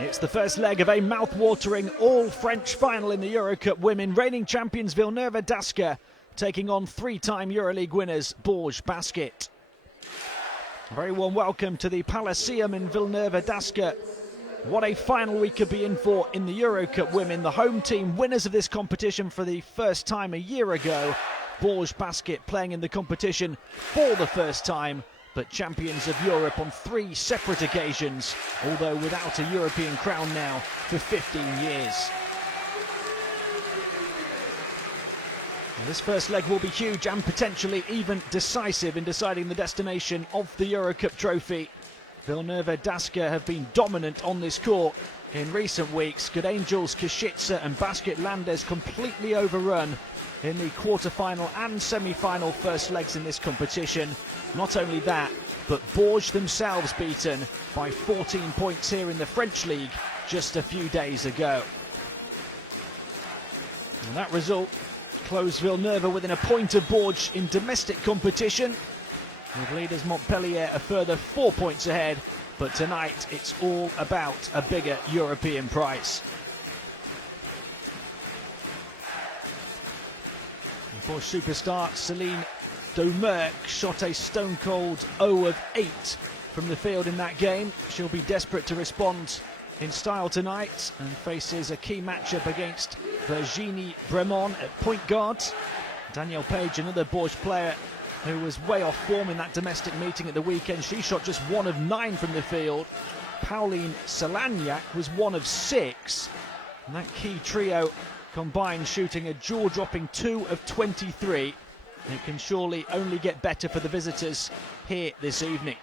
It's the first leg of a mouth-watering all-French final in the EuroCup Women. Reigning champions Villeneuve-Dascq taking on three-time EuroLeague winners Bourges Basket. A very warm welcome to the Palaceum in Villeneuve-Dascq. What a final we could be in for in the EuroCup Women. The home team winners of this competition for the first time a year ago. Bourges Basket playing in the competition for the first time, but champions of Europe on 3 separate occasions, although without a European crown now for 15 years. And this first leg will be huge and potentially even decisive in deciding the destination of the EuroCup trophy. Villeneuve-Dascq have been dominant on this court in recent weeks. Good Angels, Košice and Basket Landes completely overrun in the quarter-final and semi-final first legs in this competition. Not only that, but Bourges themselves beaten by 14 points here in the French League just a few days ago. And that result closed Villeneuve within a point of Bourges in domestic competition, with leaders Montpellier a further 4 points ahead. But tonight it's all about a bigger European prize. Bourges superstar Céline Domergue shot a stone-cold 0 of 8 from the field in that game. She'll be desperate to respond in style tonight and faces a key matchup against Virginie Bremon at point guard. Danielle Page, another Bourges player who was way off form in that domestic meeting at the weekend. She shot just 1 of 9 from the field. Pauline Salagnac was 1 of 6. And that key trio combined shooting a jaw-dropping 2 of 23. It can surely only get better for the visitors here this evening.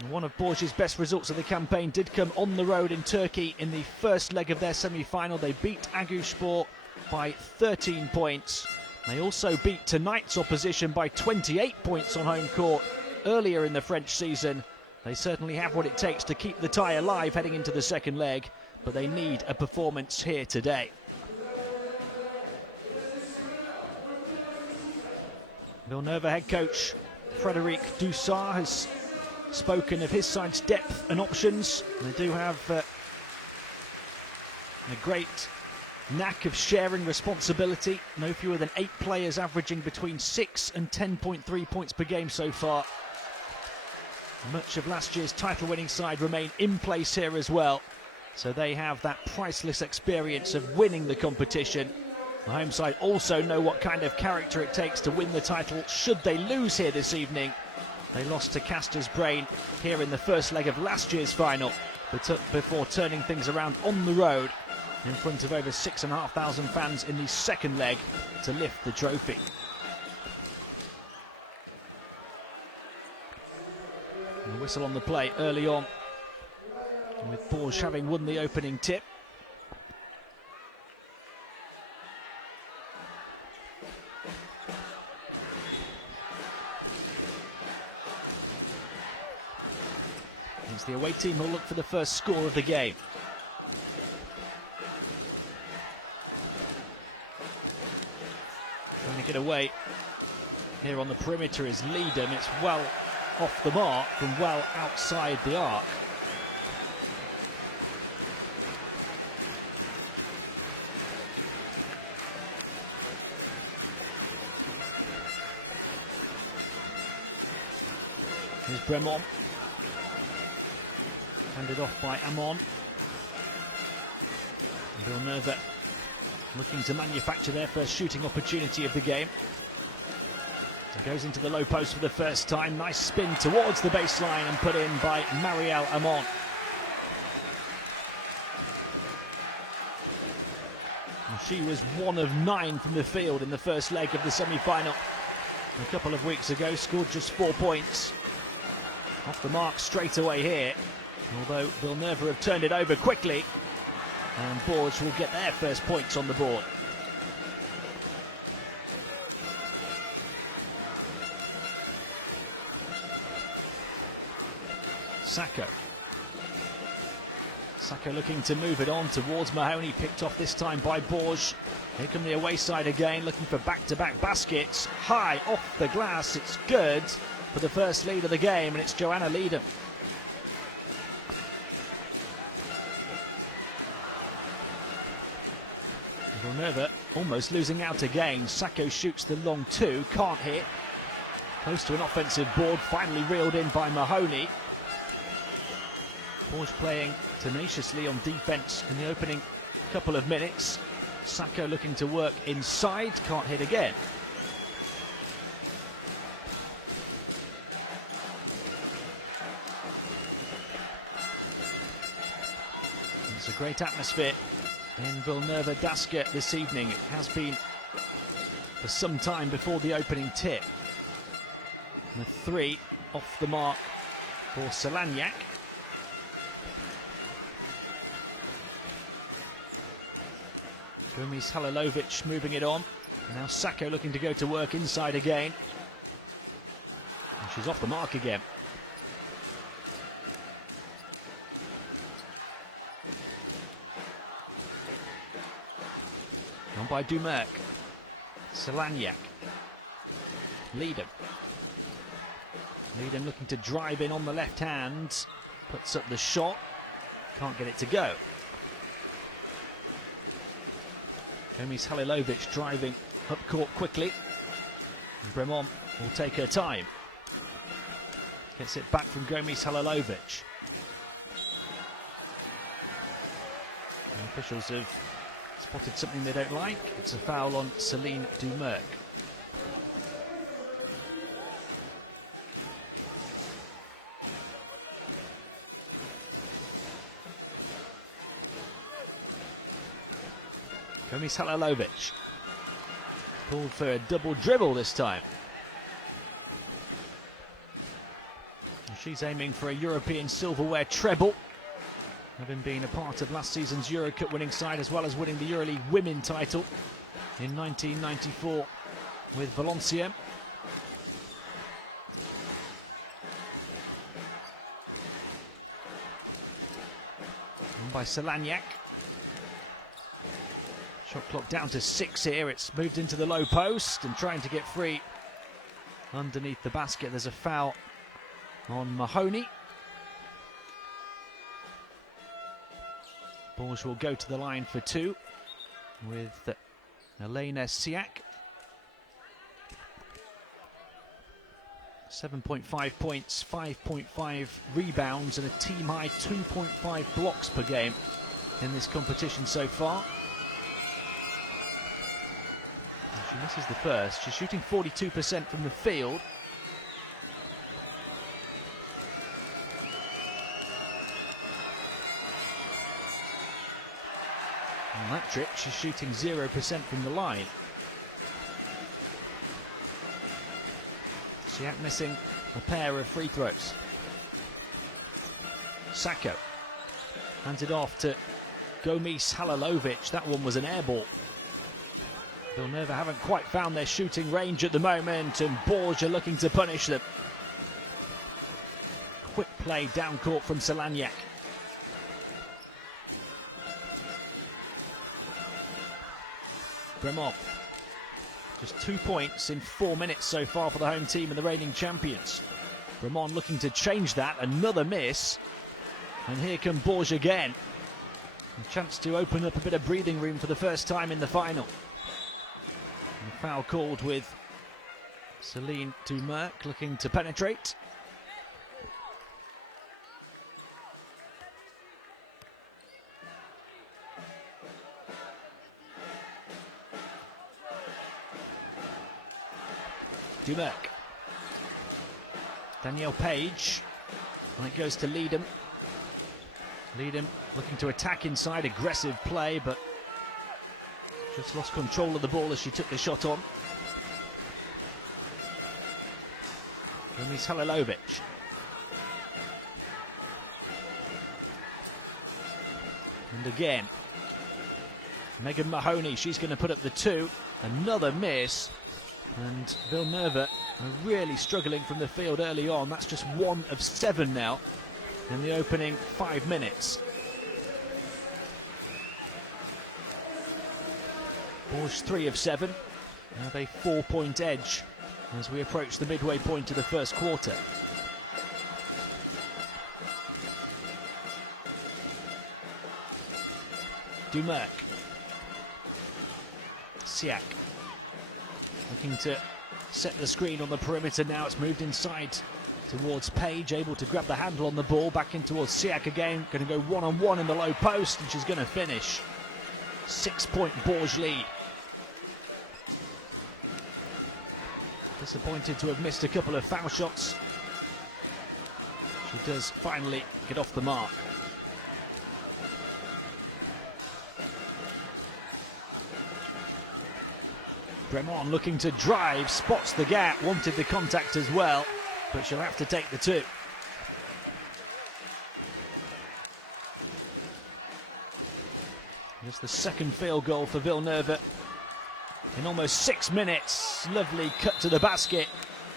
And one of Bourges' best results of the campaign did come on the road in Turkey in the first leg of their semi-final. They beat Aguşspor by 13 points. They also beat tonight's opposition by 28 points on home court earlier in the French season. They certainly have what it takes to keep the tie alive heading into the second leg, but they need a performance here today. Villeneuve head coach Frédéric Dussart has spoken of his side's depth and options. They do have a great knack of sharing responsibility. No fewer than 8 players averaging between 6 and 10.3 points per game so far. Much of last year's title-winning side remain in place here as well, so they have that priceless experience of winning the competition. The home side also know what kind of character it takes to win the title should they lose here this evening. They lost to Castor's Brain here in the first leg of last year's final, but before turning things around on the road in front of over 6,500 fans in the second leg to lift the trophy. And the whistle on the play early on, with Bourges having won the opening tip. It's the away team who'll look for the first score of the game. Trying to get away here on the perimeter is Leedham. It's well off the mark from well outside the arc. Here's Bremon. Handed off by Amon. Villeneuve looking to manufacture their first shooting opportunity of the game. It goes into the low post for the first time. Nice spin towards the baseline and put in by Marielle Amon. And she was 1 of 9 from the field in the first leg of the semi-final. A couple of weeks ago, scored just 4 points. Off the mark straight away here. Although Villeneuve have turned it over quickly, and Bourges will get their first points on the board. Sacco looking to move it on towards Mahoney, picked off this time by Bourges. Here come the away side again, looking for back-to-back baskets. High off the glass, it's good for the first lead of the game, and it's Joanna Leedham. Villeneuve almost losing out again. Sacco shoots the long two, can't hit. Close to an offensive board, finally reeled in by Mahoney. Bourges playing tenaciously on defence in the opening couple of minutes. Sacco looking to work inside, can't hit again. It's a great atmosphere in Villeneuve Basket this evening. It has been for some time before the opening tip. And a three off the mark for Solagnac. Gomis Halilovic moving it on. Now Sacco looking to go to work inside again. And she's off the mark again. On by Dumerc. Solagnac. Leadham. Leadham looking to drive in on the left hand. Puts up the shot. Can't get it to go. Gomis Halilovic driving up court quickly. And Bremont will take her time. Gets it back from Gomis Halilovic. And officials have spotted something they don't like. It's a foul on Celine Dumerc. Gomis Halilovic pulled for a double dribble this time. And she's aiming for a European silverware treble, having been a part of last season's EuroCup winning side as well as winning the EuroLeague Women title in 1994 with Valenciennes. And by Solagnac. Shot clock down to 6 here. It's moved into the low post and trying to get free underneath the basket. There's a foul on Mahoney. Bourges will go to the line for two with Elena Siak. 7.5 points, 5.5 rebounds and a team high 2.5 blocks per game in this competition so far. She misses the first. She's shooting 42% from the field. On that trick, she's shooting 0% from the line. Siak missing a pair of free throws. Sacco hands it off to Gomis Halilovic. That one was an air ball. Villeneuve haven't quite found their shooting range at the moment, and Bourges are looking to punish them. Quick play down court from Solagnac. Bremont. Just 2 points in 4 minutes so far for the home team and the reigning champions. Bremont looking to change that. Another miss. And here come Bourges again. A chance to open up a bit of breathing room for the first time in the final. And a foul called with Celine Dumerc looking to penetrate. Dumerc. Danielle Page. And it goes to Leadham. Leadham looking to attack inside, aggressive play, but just lost control of the ball as she took the shot on. Gomis Halilovic. And again, Megan Mahoney, she's going to put up the two. Another miss. And Villeneuve are really struggling from the field early on. That's just 1 of 7 now in the opening 5 minutes. Bourges 3 of 7. Have a 4-point edge as we approach the midway point of the first quarter. Dumerc. Siak looking to set the screen on the perimeter now. It's moved inside towards Page, able to grab the handle on the ball. Back in towards Siak again. Going to go one-on-one in the low post, and she's going to finish. 6-point Bourges lead. Disappointed to have missed a couple of foul shots. She does finally get off the mark. Bremont looking to drive, spots the gap, wanted the contact as well, but she'll have to take the two. Just the second field goal for Villeneuve in almost 6 minutes. Lovely cut to the basket,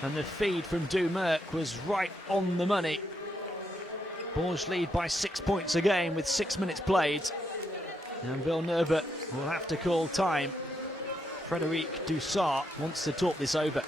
and the feed from Dumerc was right on the money. Bourges lead by 6 points again with 6 minutes played, and Villeneuve will have to call time. Frédéric Dussart wants to talk this over.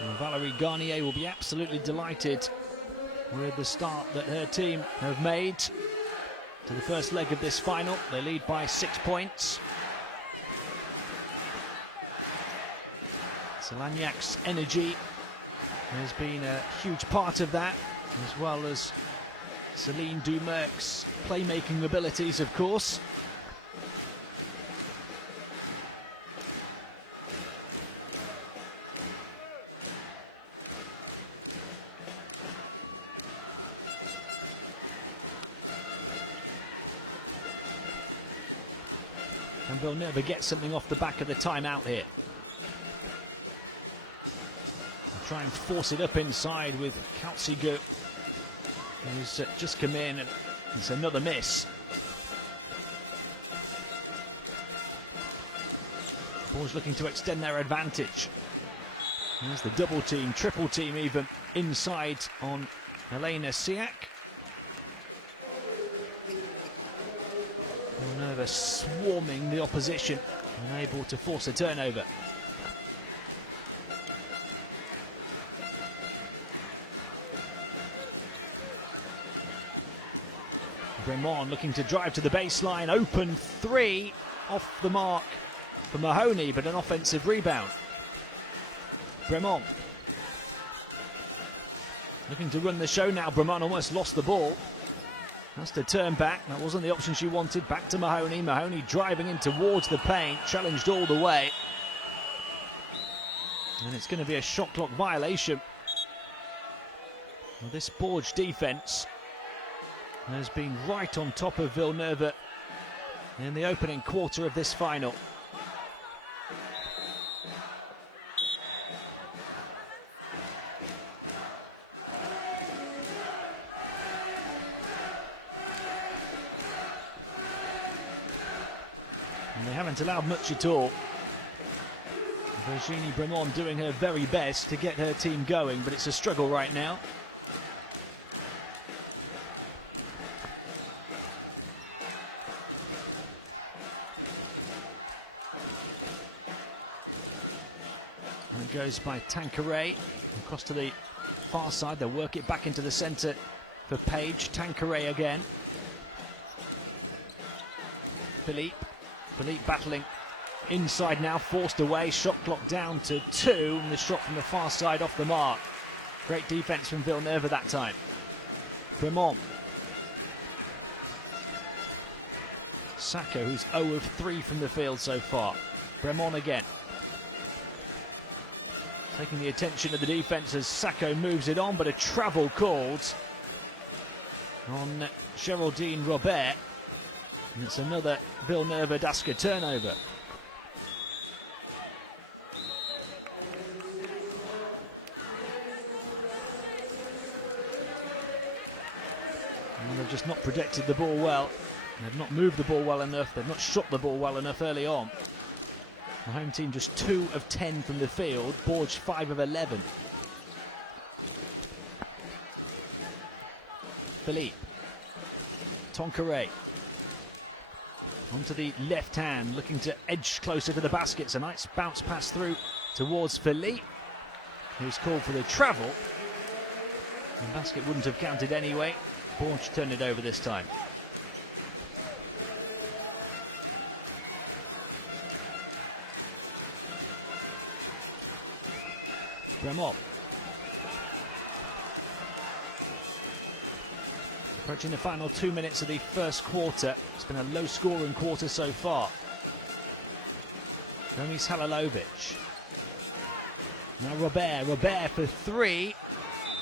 And Valérie Garnier will be absolutely delighted with the start that her team have made to the first leg of this final. They lead by 6 points. Salagnac's energy has been a huge part of that, as well as Celine Dumerc's playmaking abilities, of course. And Villeneuve gets something off the back of the timeout here. They'll try and force it up inside with Kautsigu, who's just come in, and it's another miss. Bourges looking to extend their advantage. There's the double team, triple team even, inside on Elena Siak. Villeneuve swarming the opposition, unable to force a turnover. Bremont looking to drive to the baseline, open three, off the mark for Mahoney, but an offensive rebound. Bremont looking to run the show now. Bremont almost lost the ball. Has to turn back. That wasn't the option she wanted. Back to Mahoney. Mahoney driving in towards the paint. Challenged all the way. And it's going to be a shot clock violation. Well, this Bourges defence has been right on top of Villeneuve in the opening quarter of this final. And they haven't allowed much at all. Virginie Bremont doing her very best to get her team going, but it's a struggle right now. And it goes by Tanqueray across to the far side. They'll work it back into the centre for Page. Tanqueray again. Philippe battling inside now, forced away. Shot clock down to 2, and the shot from the far side off the mark. Great defence from Villeneuve that time. Bremont. Sacco, who's 0 of 3 from the field so far. Bremont again. Taking the attention of the defence as Sacco moves it on, but a travel called on Geraldine Robert. And it's another Villeneuve-Daska turnover. And they've just not protected the ball well. They've not moved the ball well enough. They've not shot the ball well enough early on. The home team just 2 of 10 from the field. Bourges 5 of 11. Philippe. Tonqueret. Onto the left hand, looking to edge closer to the basket. It's a nice bounce pass through towards Philippe, who's called for the travel. The basket wouldn't have counted anyway. Bourges turned it over this time. Bremont. Approaching the final 2 minutes of the first quarter. It's been a low-scoring quarter so far. Gomis Halilovic. Now Robert for 3.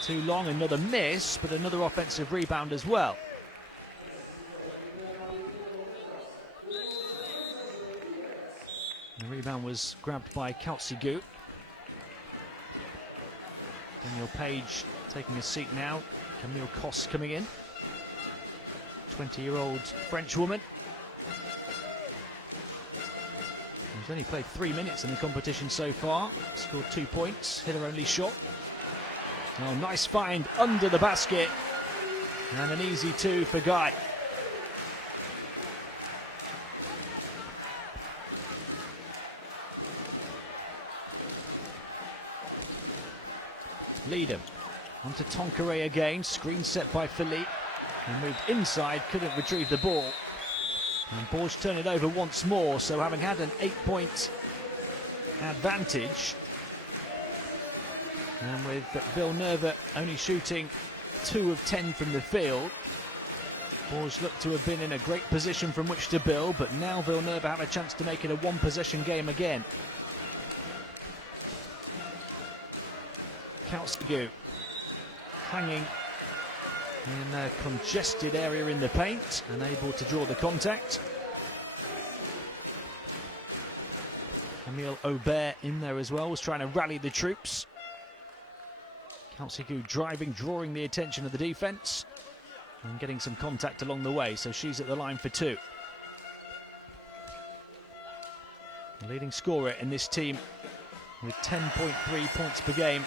Too long, another miss, but another offensive rebound as well. The rebound was grabbed by Kautsigu. Daniel Page taking a seat now. Camille Cosse coming in. 20-year-old French woman. She's only played 3 minutes in the competition so far. Scored 2 points, hit her only shot. Oh, nice find under the basket. And an easy 2 for Guy. Leadham onto Tonqueret again. Screen set by Philippe. He moved inside, couldn't retrieve the ball. And Bourges turn it over once more, so having had an 8-point advantage, and with Villeneuve only shooting 2 of 10 from the field, Bourges look to have been in a great position from which to build, but now Villeneuve have a chance to make it a one-possession game again. Kautsigu hanging in a congested area in the paint, unable to draw the contact. Camille Aubert in there as well, was trying to rally the troops. Kautsigu driving, drawing the attention of the defence and getting some contact along the way, so she's at the line for 2. The leading scorer in this team with 10.3 points per game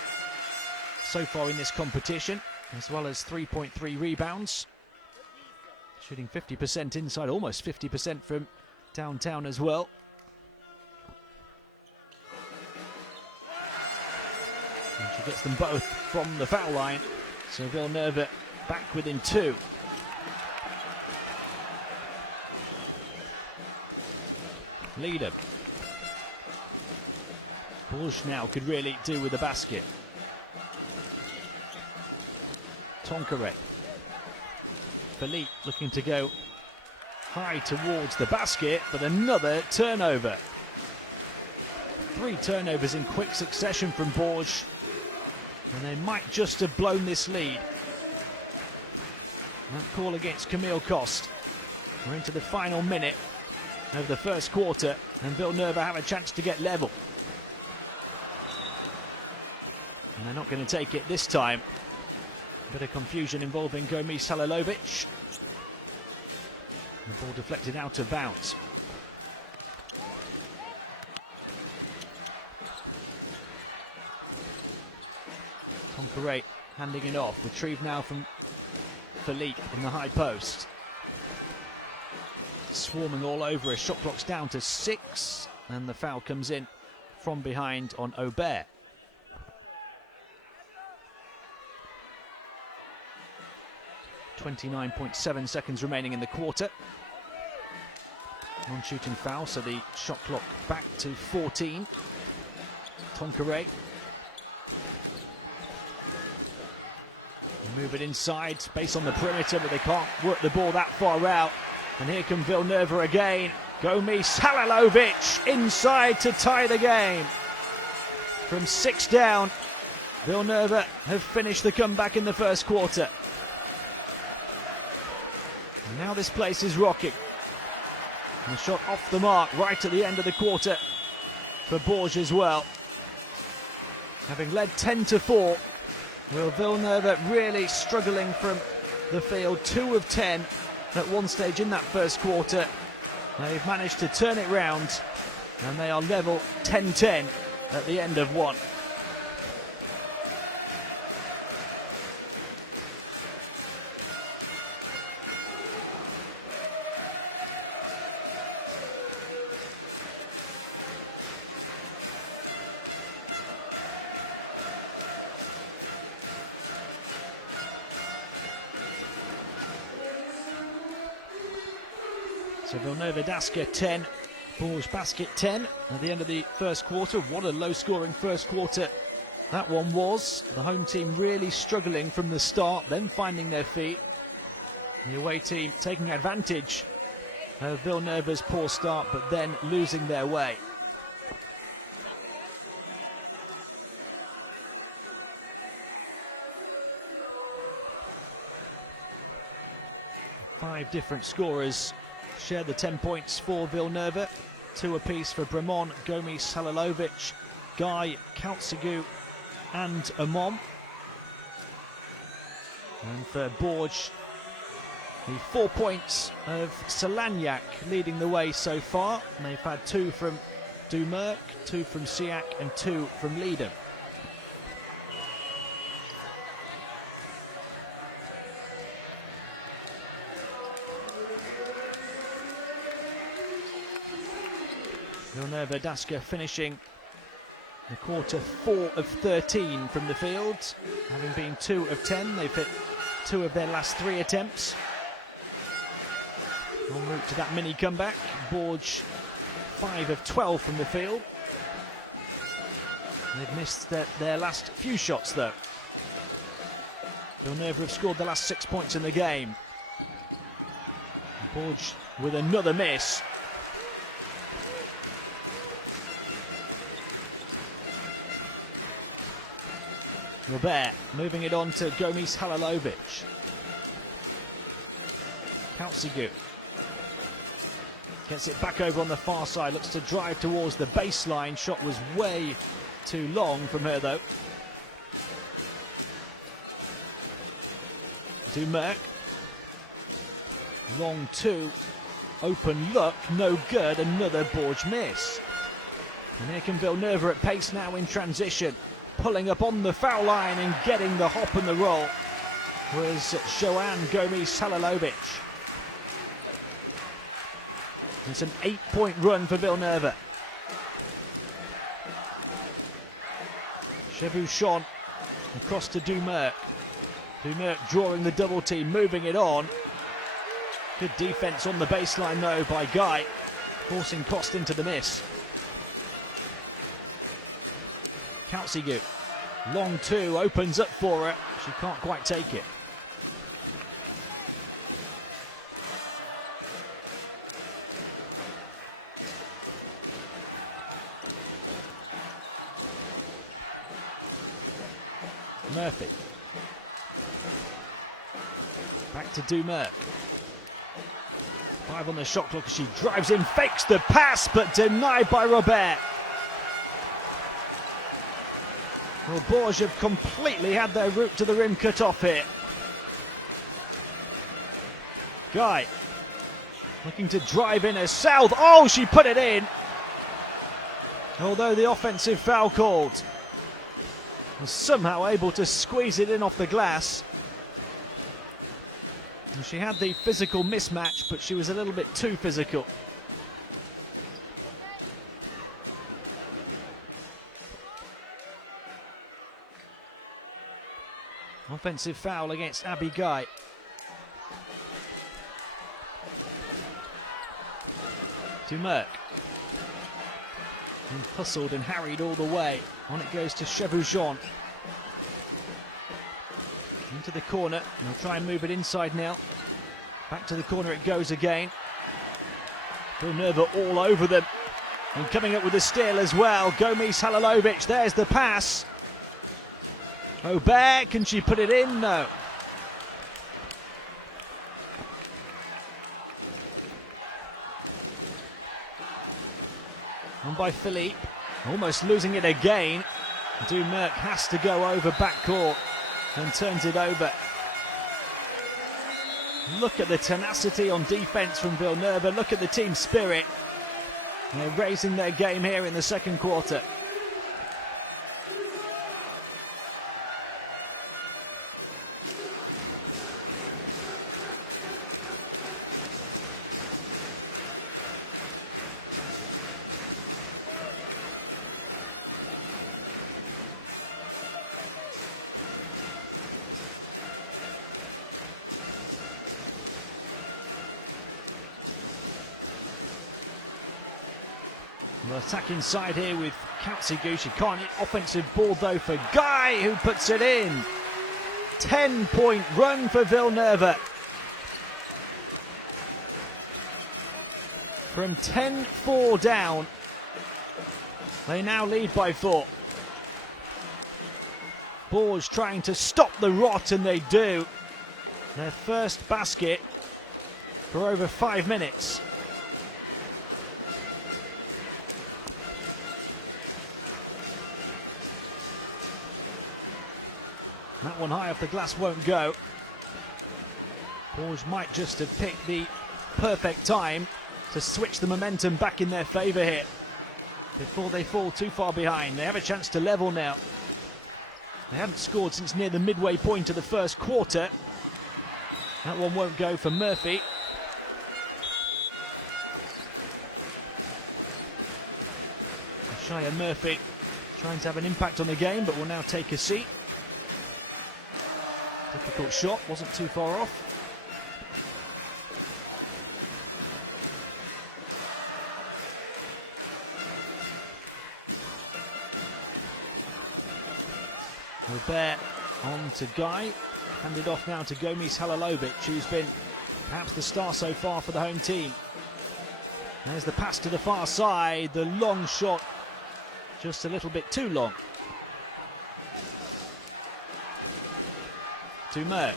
so far in this competition, as well as 3.3 rebounds. Shooting 50% inside, almost 50% from downtown as well. And she gets them both from the foul line, so Villeneuve back within 2. Leader. Bourges now could really do with the basket. Tonqueret. Philippe looking to go high towards the basket, but another turnover. 3 turnovers in quick succession from Bourges, and they might just have blown this lead. That call against Camille Cosse. We're into the final minute of the first quarter, and Villeneuve have a chance to get level. And they're not going to take it this time. Bit of confusion involving Gomis Halilovic. The ball deflected out of bounds. Tonqueret handing it off. Retrieved now from Philippe in the high post. Swarming all over her. Shot clock's down to 6. And the foul comes in from behind on Aubert. 29.7 seconds remaining in the quarter. Non-shooting foul, so the shot clock back to 14. Tonqueret. Move it inside, space on the perimeter, but they can't work the ball that far out. And here come Villeneuve again. Gomis Halilovic inside to tie the game. From 6 down, Villeneuve have finished the comeback in the first quarter. And now this place is rocking. And a shot off the mark right at the end of the quarter for Bourges as well. Having led 10-4, Will Villeneuve really struggling from the field. 2 of 10 at one stage in that first quarter. They've managed to turn it round, and they are level 10-10 at the end of one. So Villeneuve-Dasca 10, Bourges Basket 10 at the end of the first quarter. What a low-scoring first quarter that one was. The home team really struggling from the start, then finding their feet. The away team taking advantage of Villeneuve's poor start, but then losing their way. Five different scorers share the 10 points for Villeneuve. 2 apiece for Bremon, Gomis, Halilovic, Guy, Kautsigu and Amon. And for Bourges, the 4 points of Solagnac leading the way so far. And they've had 2 from Dumerc, 2 from Siak and 2 from Leiden. Villeneuve-Dasca finishing the quarter 4 of 13 from the field, having been 2 of 10. They've hit 2 of their last 3 attempts. En route to that mini comeback. Bourges 5 of 12 from the field. They've missed their last few shots though. Villeneuve have scored the last 6 points in the game. Bourges with another miss. Robert moving it on to Gomis Halilovic. Kautsigu gets it back over on the far side, looks to drive towards the baseline. Shot was way too long from her though. Dumerc. Long 2. Open look, no good. Another Bourges miss. And here can Villeneuve at pace now in transition. Pulling up on the foul line and getting the hop and the roll was Joanne Gomis Halilovic. It's an 8-point run for Villeneuve. Chevouchon across to Dumerc. Dumerc drawing the double team, moving it on. Good defense on the baseline though by Guy, forcing Cost into the miss. Kautsigu, long 2, opens up for her. She can't quite take it. Murphy. Back to Dumerc. 5 on the shot clock as she drives in, fakes the pass, but denied by Robert. Well, Bourges have completely had their route to the rim cut off here. Guy looking to drive in herself. Oh, she put it in. Although the offensive foul called, was somehow able to squeeze it in off the glass. And she had the physical mismatch, but she was a little bit too physical. Offensive foul against Abby Guy. Dumerc. And hustled and harried all the way. On it goes to Chevouchon. Into the corner. They'll try and move it inside now. Back to the corner it goes again. Villeneuve all over them. And coming up with a steal as well. Gomis Halilovic. There's the pass. Aubert, can she put it in? No. On by Philippe, almost losing it again. Dumerc has to go over backcourt and turns it over. Look at the tenacity on defense from Villeneuve. Look at the team spirit. They're raising their game here in the second quarter. The attack inside here with Kautsi-Gushikon. Offensive ball though for Guy, who puts it in. 10-point run for Villeneuve. From 10-4 down, they now lead by 4. Bourges trying to stop the rot, and they do. Their first basket for over 5 minutes. That one high off the glass won't go. Bourges might just have picked the perfect time to switch the momentum back in their favour here before they fall too far behind. They have a chance to level now. They haven't scored since near the midway point of the first quarter. That one won't go for Murphy. Shia Murphy trying to have an impact on the game, but will now take a seat. Difficult shot, wasn't too far off. Robert on to Guy. Handed off now to Gomis Halilovic, who's been perhaps the star so far for the home team. There's the pass to the far side. The long shot, just a little bit too long. Dumerc.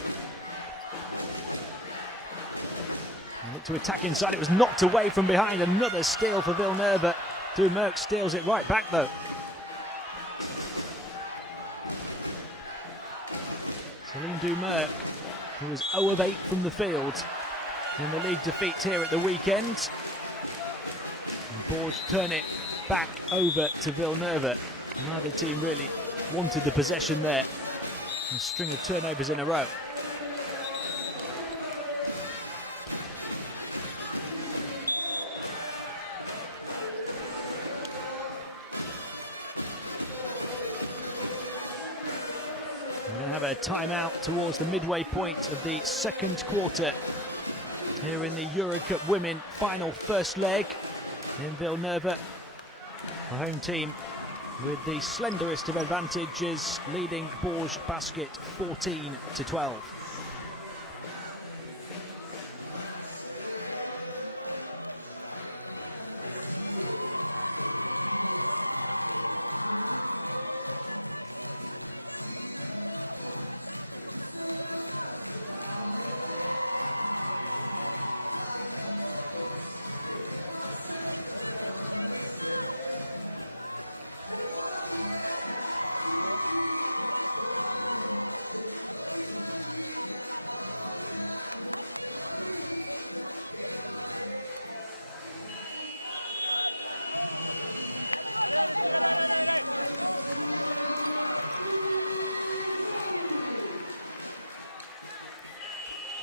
Look to attack inside. It was knocked away from behind. Another steal for Villeneuve. Dumerc steals it right back though. Celine Dumerc, who was 0 of 8 from the field in the league defeats here at the weekend. And Bourges turn it back over to Villeneuve. Neither team really wanted the possession there. A string of turnovers in a row. We're going to have a timeout towards the midway point of the second quarter here in the EuroCup Women final first leg in Villeneuve. The home team with the slenderest of advantages, leading Bourges Basket 14-12.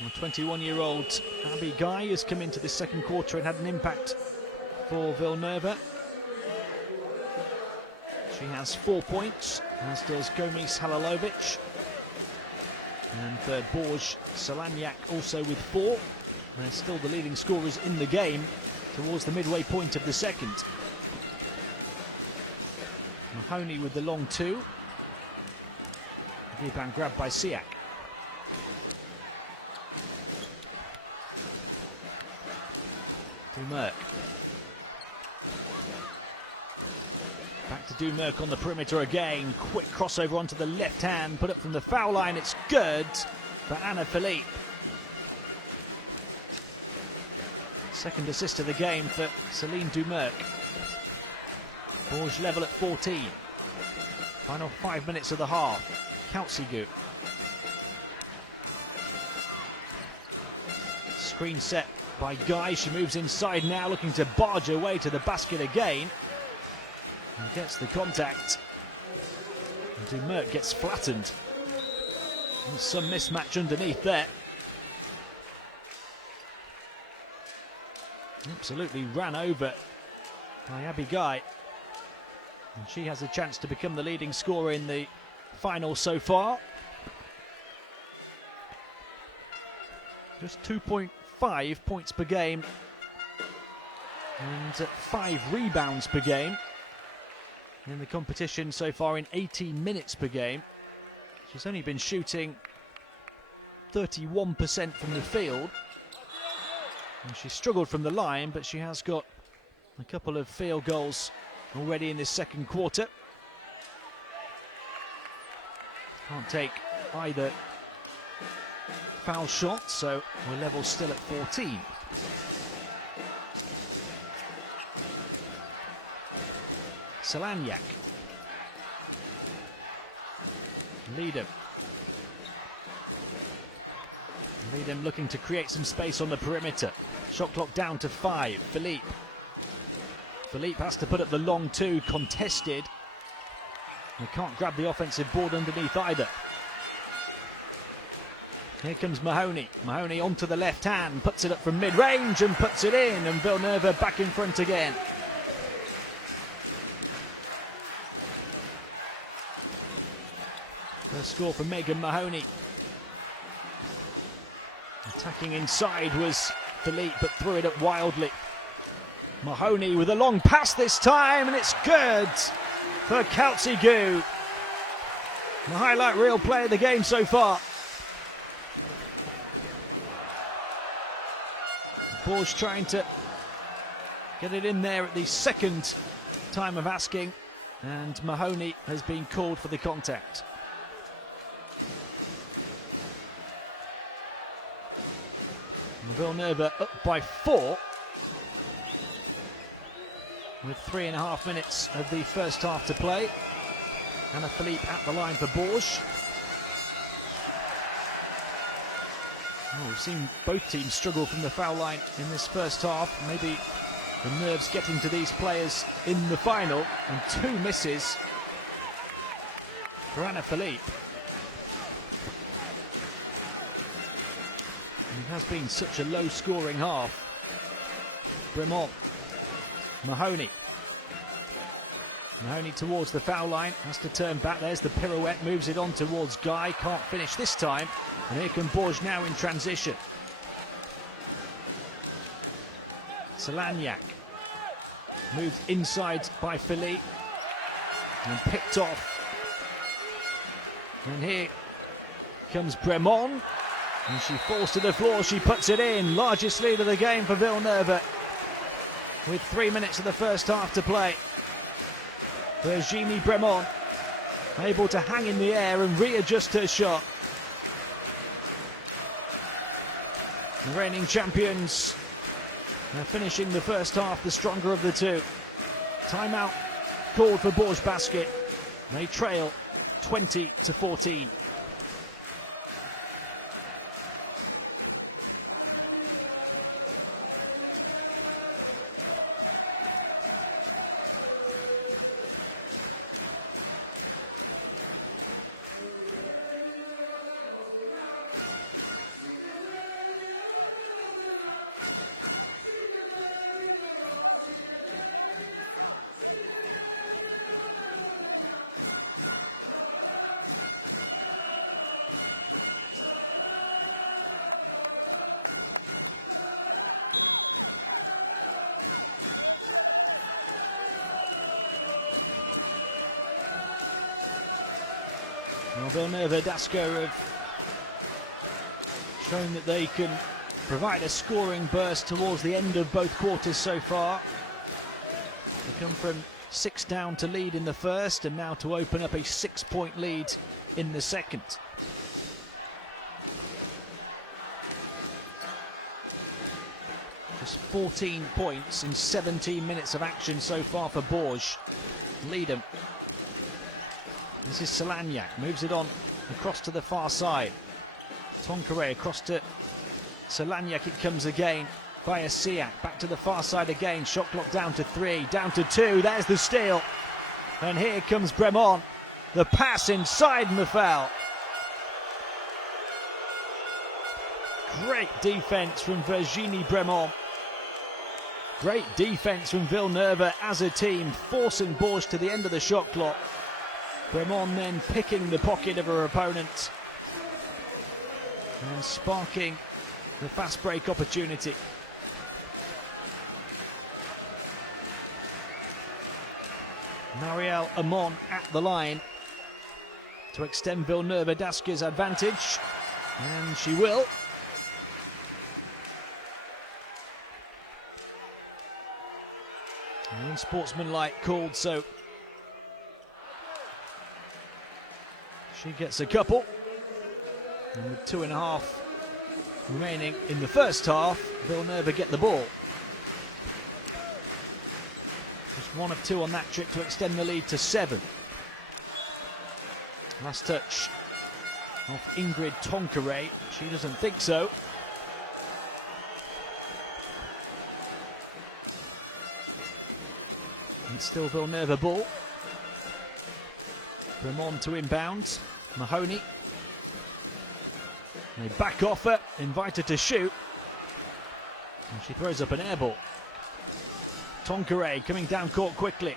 The 21-year-old Abby Guy has come into this second quarter and had an impact for Villeneuve. She has 4 points, as does Gomis Halilovic. And third, Bourges Salagnac also with 4. They're still the leading scorers in the game towards the midway point of the second. Mahoney with the long 2. Rebound grabbed by Siak. Dumerc. Back to Dumerc on the perimeter again. Quick crossover onto the left hand. Put up from the foul line. It's good for Anna Philippe. Second assist of the game for Celine Dumerc. Bourges level at 14. Final 5 minutes of the half. Kautsigu. Screen set by Guy. She moves inside now, looking to barge her way to the basket again. And gets the contact. And Dumerc gets flattened. And some mismatch underneath there. Absolutely ran over by Abby Guy. And she has a chance to become the leading scorer in the final so far. Just 2.5 points per game and 5 rebounds per game in the competition so far in 18 minutes per game. She's only been shooting 31% from the field. And she struggled from the line, but she has got a couple of field goals already in this second quarter. Can't take either foul shot, so we're level still at 14. Salagnac. Leadham looking to create some space on the perimeter. Shot clock down to 5. Philippe has to put up the long two, contested. They can't grab the offensive board underneath either. Here comes Mahoney. Mahoney onto the left hand, puts it up from mid-range and puts it in, and Villeneuve back in front again. First score for Megan Mahoney. Attacking inside was Philippe, but threw it up wildly. Mahoney with a long pass this time, and it's good for Kautsigu. The highlight reel play of the game so far. Bourges trying to get it in there at the second time of asking, and Mahoney has been called for the contact. Villeneuve up by 4 with 3.5 minutes of the first half to play. Anna Philippe at the line for Bourges. Oh, we've seen both teams struggle from the foul line in this first half. Maybe the nerves getting to these players in the final, and 2 misses for Anna Philippe. It has been such a low-scoring half. Bremont. Mahoney towards the foul line, has to turn back. There's the pirouette, moves it on towards Guy, can't finish this time. And here come Bourges now in transition. Salagnac moved inside by Philippe and picked off. And here comes Bremont. And she falls to the floor, she puts it in. Largest lead of the game for Villeneuve with 3 minutes of the first half to play. Virginie Bremont able to hang in the air and readjust her shot. The reigning champions are finishing the first half the stronger of the two. Timeout called for Bourges Basket. They trail 20-14. Well, Villeneuve Dasco have shown that they can provide a scoring burst towards the end of both quarters so far. They come from 6 down to lead in the first, and now to open up a 6-point lead in the second. Just 14 points in 17 minutes of action so far for Bourges. Lead them. This is Solagnac, moves it on across to the far side. Tonqueret across to Solagnac, it comes again via Siak, back to the far side again. Shot clock down to 3, down to 2, there's the steal. And here comes Bremont, the pass inside and the foul. Great defense from Virginie Bremont. Great defense from Villeneuve as a team, forcing Bourges to the end of the shot clock. Bremont then picking the pocket of her opponent and sparking the fast break opportunity. Marielle Amon at the line to extend Villeneuve-Dasquez's advantage, and she will. And unsportsmanlike called, so she gets a couple. And with 2.5 remaining in the first half, Villeneuve get the ball. Just 1 of 2 on that trick to extend the lead to 7. Last touch off Ingrid Tonqueret. She doesn't think so. It's still Villeneuve ball. Bremont to inbound. Mahoney. They back off her, invite her to shoot. And she throws up an air ball. Tonqueret coming down court quickly.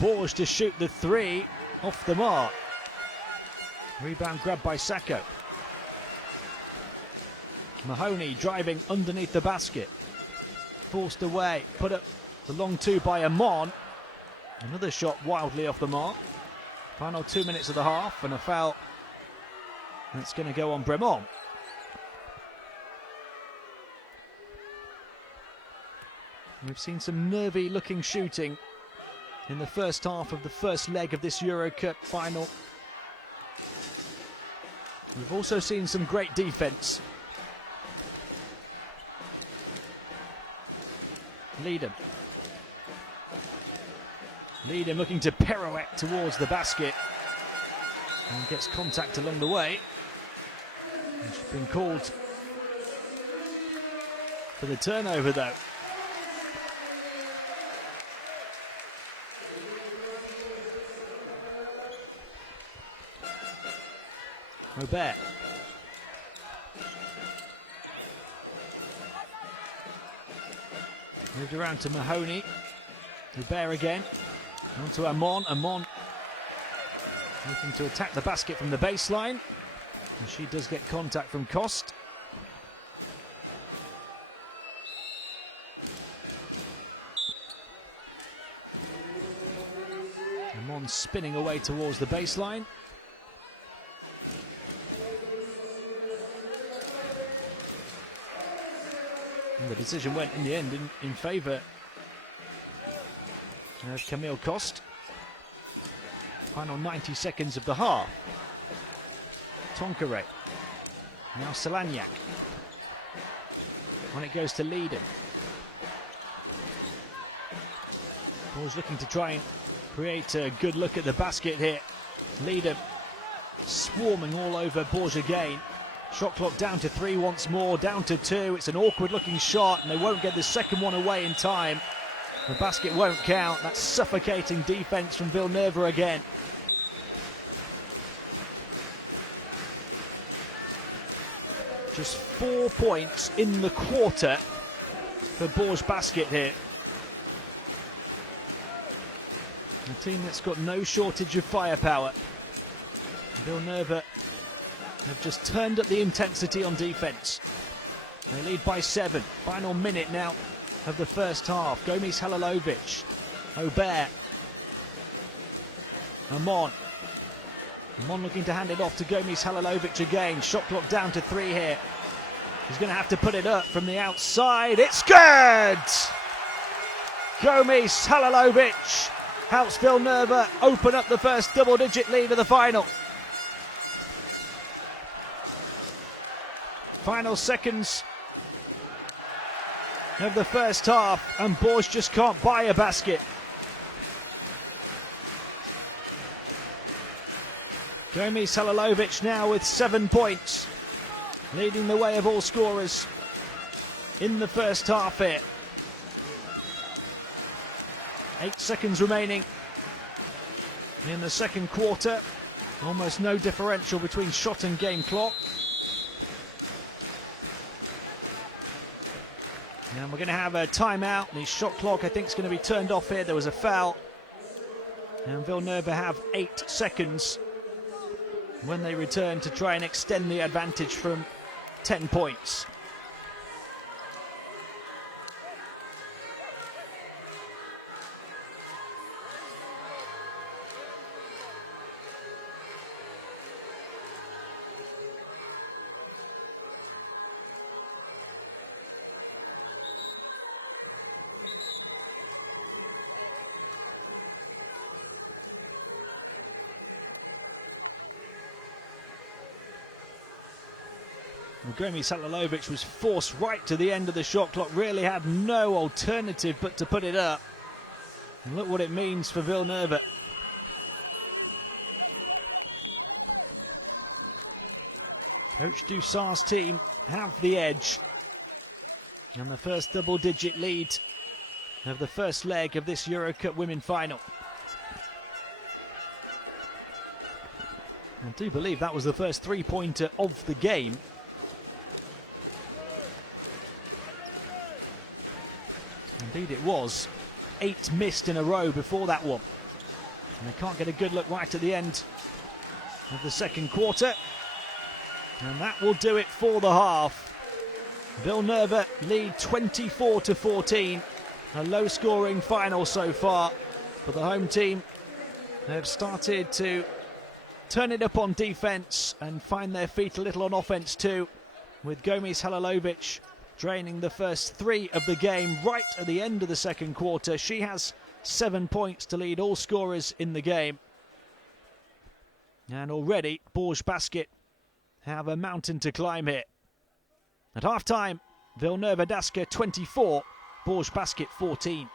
Bourges to shoot the 3 off the mark. Rebound grabbed by Sacco. Mahoney driving underneath the basket. Forced away, put up the long 2 by Amon. Another shot wildly off the mark. Final 2 minutes of the half and a foul that's going to go on Bremont. We've seen some nervy looking shooting in the first half of the first leg of this EuroCup final. We've also seen some great defense. Leadham looking to pirouette towards the basket and gets contact along the way. And she's been called for the turnover though. Robert. Moved around to Mahoney. Robert again. On to Amon. Amon looking to attack the basket from the baseline. And she does get contact from Cost. Amon spinning away towards the baseline. And the decision went in the end in favour of Camille Cost. Final 90 seconds of the half. Tonqueret. Now Solagnac. When it goes to Leadham. Bourges looking to try and create a good look at the basket here. Leadham swarming all over Bourges again. Shot clock down to 3 once more, down to 2. It's an awkward looking shot and they won't get the second one away in time. The basket won't count. That's suffocating defense from Villeneuve again. Just 4 points in the quarter for Bourges Basket here. A team that's got no shortage of firepower. Villeneuve have just turned up the intensity on defense. They lead by 7. Final minute now of the first half. Gomis Halilovic. Aubert. Amon. Amon looking to hand it off to Gomis Halilovic again. Shot clock down to 3 here. He's going to have to put it up from the outside. It's good! Gomis Halilovic helps Villeneuve open up the first double-digit lead of the final. Final seconds of the first half, and Bourges just can't buy a basket. Gomis Halilovic now with 7 points, leading the way of all scorers in the first half here. 8 seconds remaining in the second quarter. Almost no differential between shot and game clock. And we're going to have a timeout. The shot clock, I think, is going to be turned off here. There was a foul. And Villeneuve have 8 seconds when they return to try and extend the advantage from 10 points. Gomis Halilovic was forced right to the end of the shot clock, really had no alternative but to put it up. And look what it means for Villeneuve. Coach Dussart's team have the edge and the first double-digit lead of the first leg of this EuroCup Women final. I do believe that was the first three-pointer of the game. Indeed it was. 8 missed in a row before that one. And they can't get a good look right at the end of the second quarter. And that will do it for the half. Villeneuve lead 24-14. A low-scoring final so far. But the home team have started to turn it up on defence and find their feet a little on offence too, with Gomis Halilovic draining the first 3 of the game right at the end of the second quarter. She has 7 points to lead all scorers in the game. And already Bourges Basket have a mountain to climb here. At half-time, Villeneuve Daska 24, Bourges Basket 14.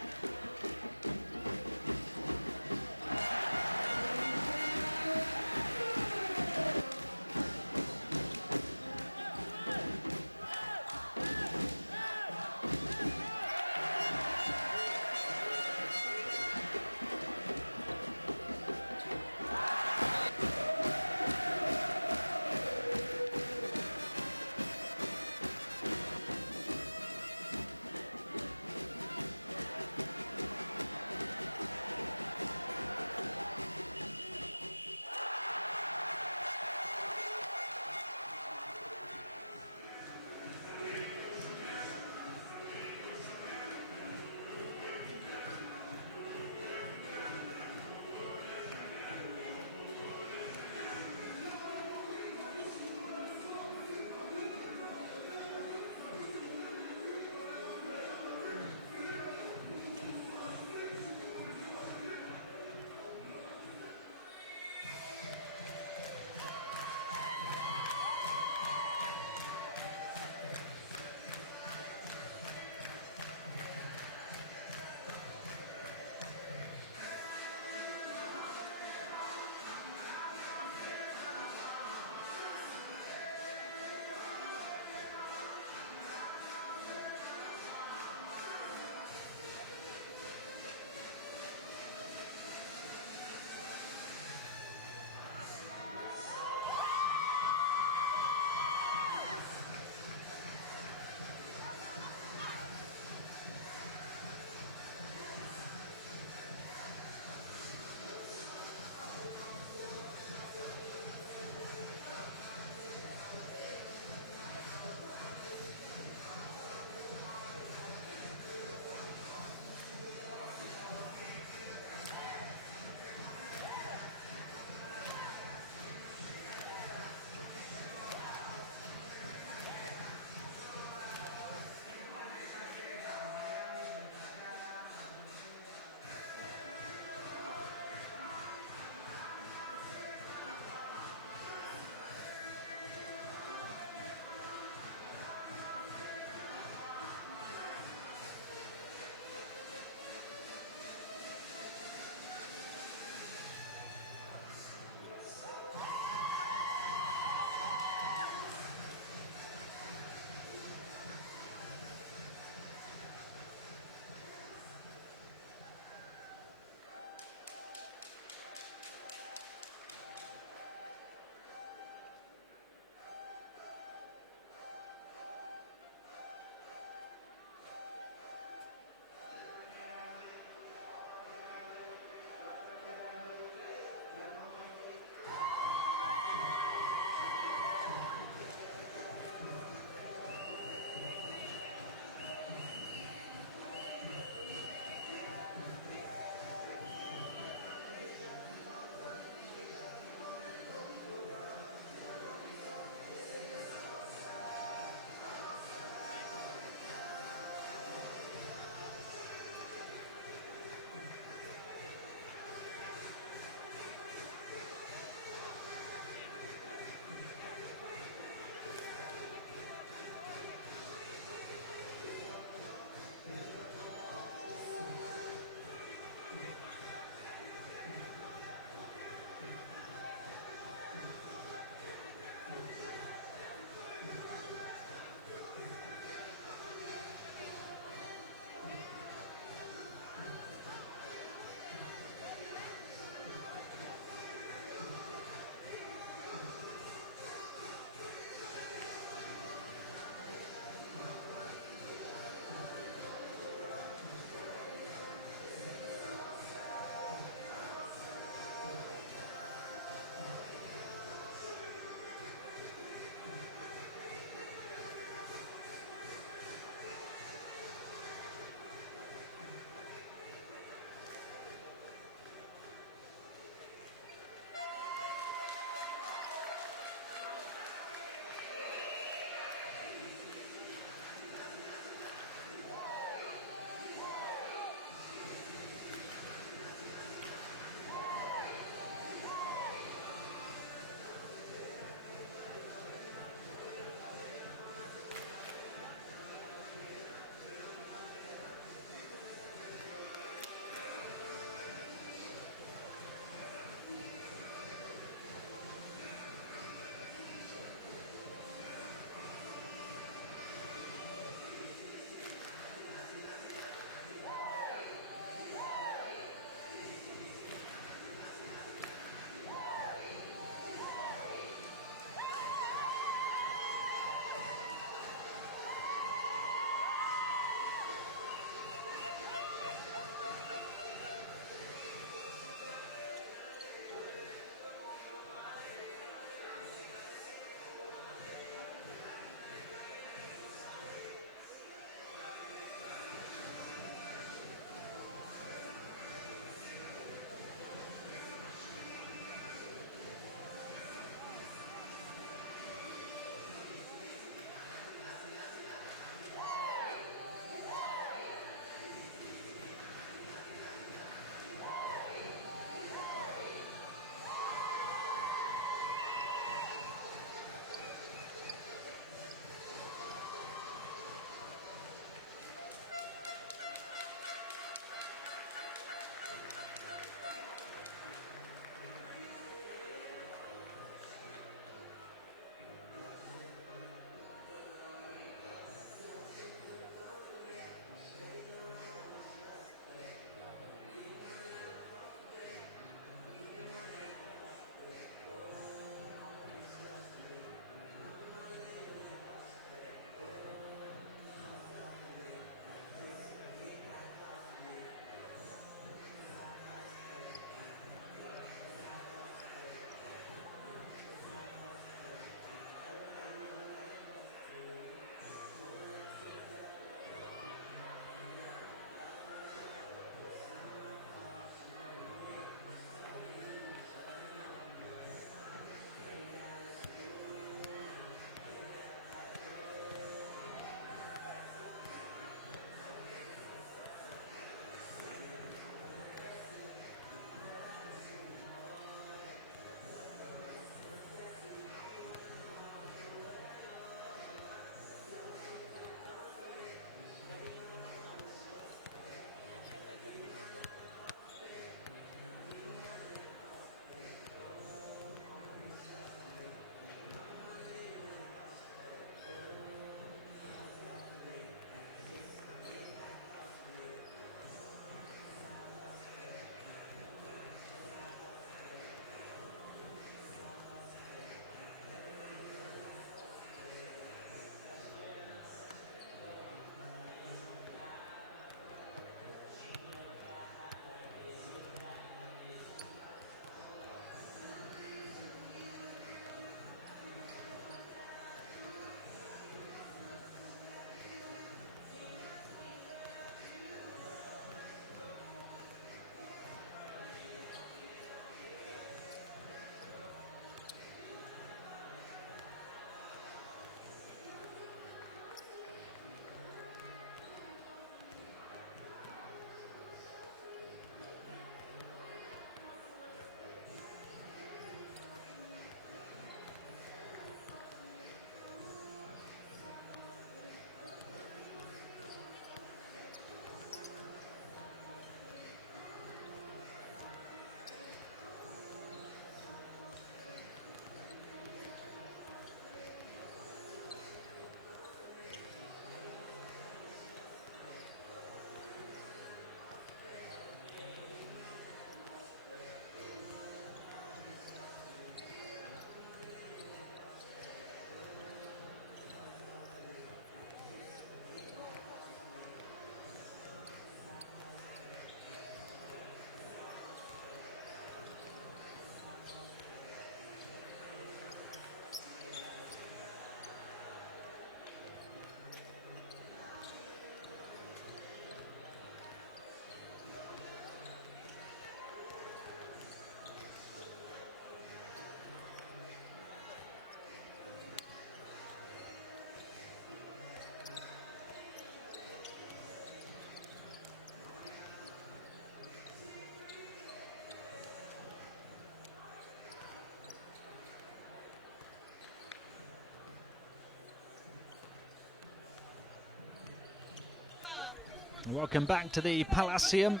Welcome back to the Palaceum.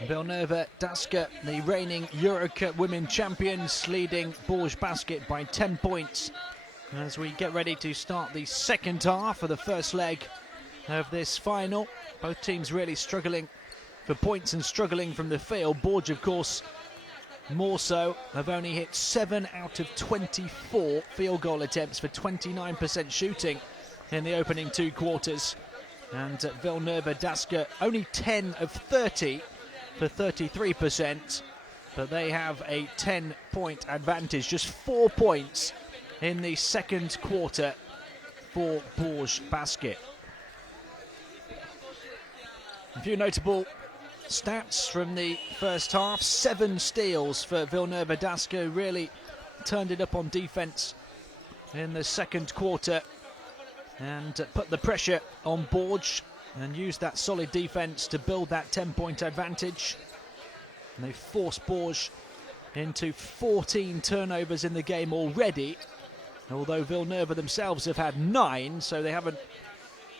Villeneuve-Dascq, the reigning EuroCup Women champions, leading Bourges Basket by 10 points as we get ready to start the second half of the first leg of this final. Both teams really struggling for points and struggling from the field. Bourges, of course, more so, have only hit 7 out of 24 field goal attempts for 29% shooting in the opening 2 quarters. And Villeneuve-Dascq only 10 of 30 for 33%, but they have a 10-point advantage, just 4 points in the second quarter for Bourges Basket. A few notable stats from the first half. 7 steals for Villeneuve-Dascq, who really turned it up on defence in the second quarter and put the pressure on Bourges and used that solid defence to build that 10-point advantage. And they forced Bourges into 14 turnovers in the game already, although Villeneuve themselves have had 9, so they haven't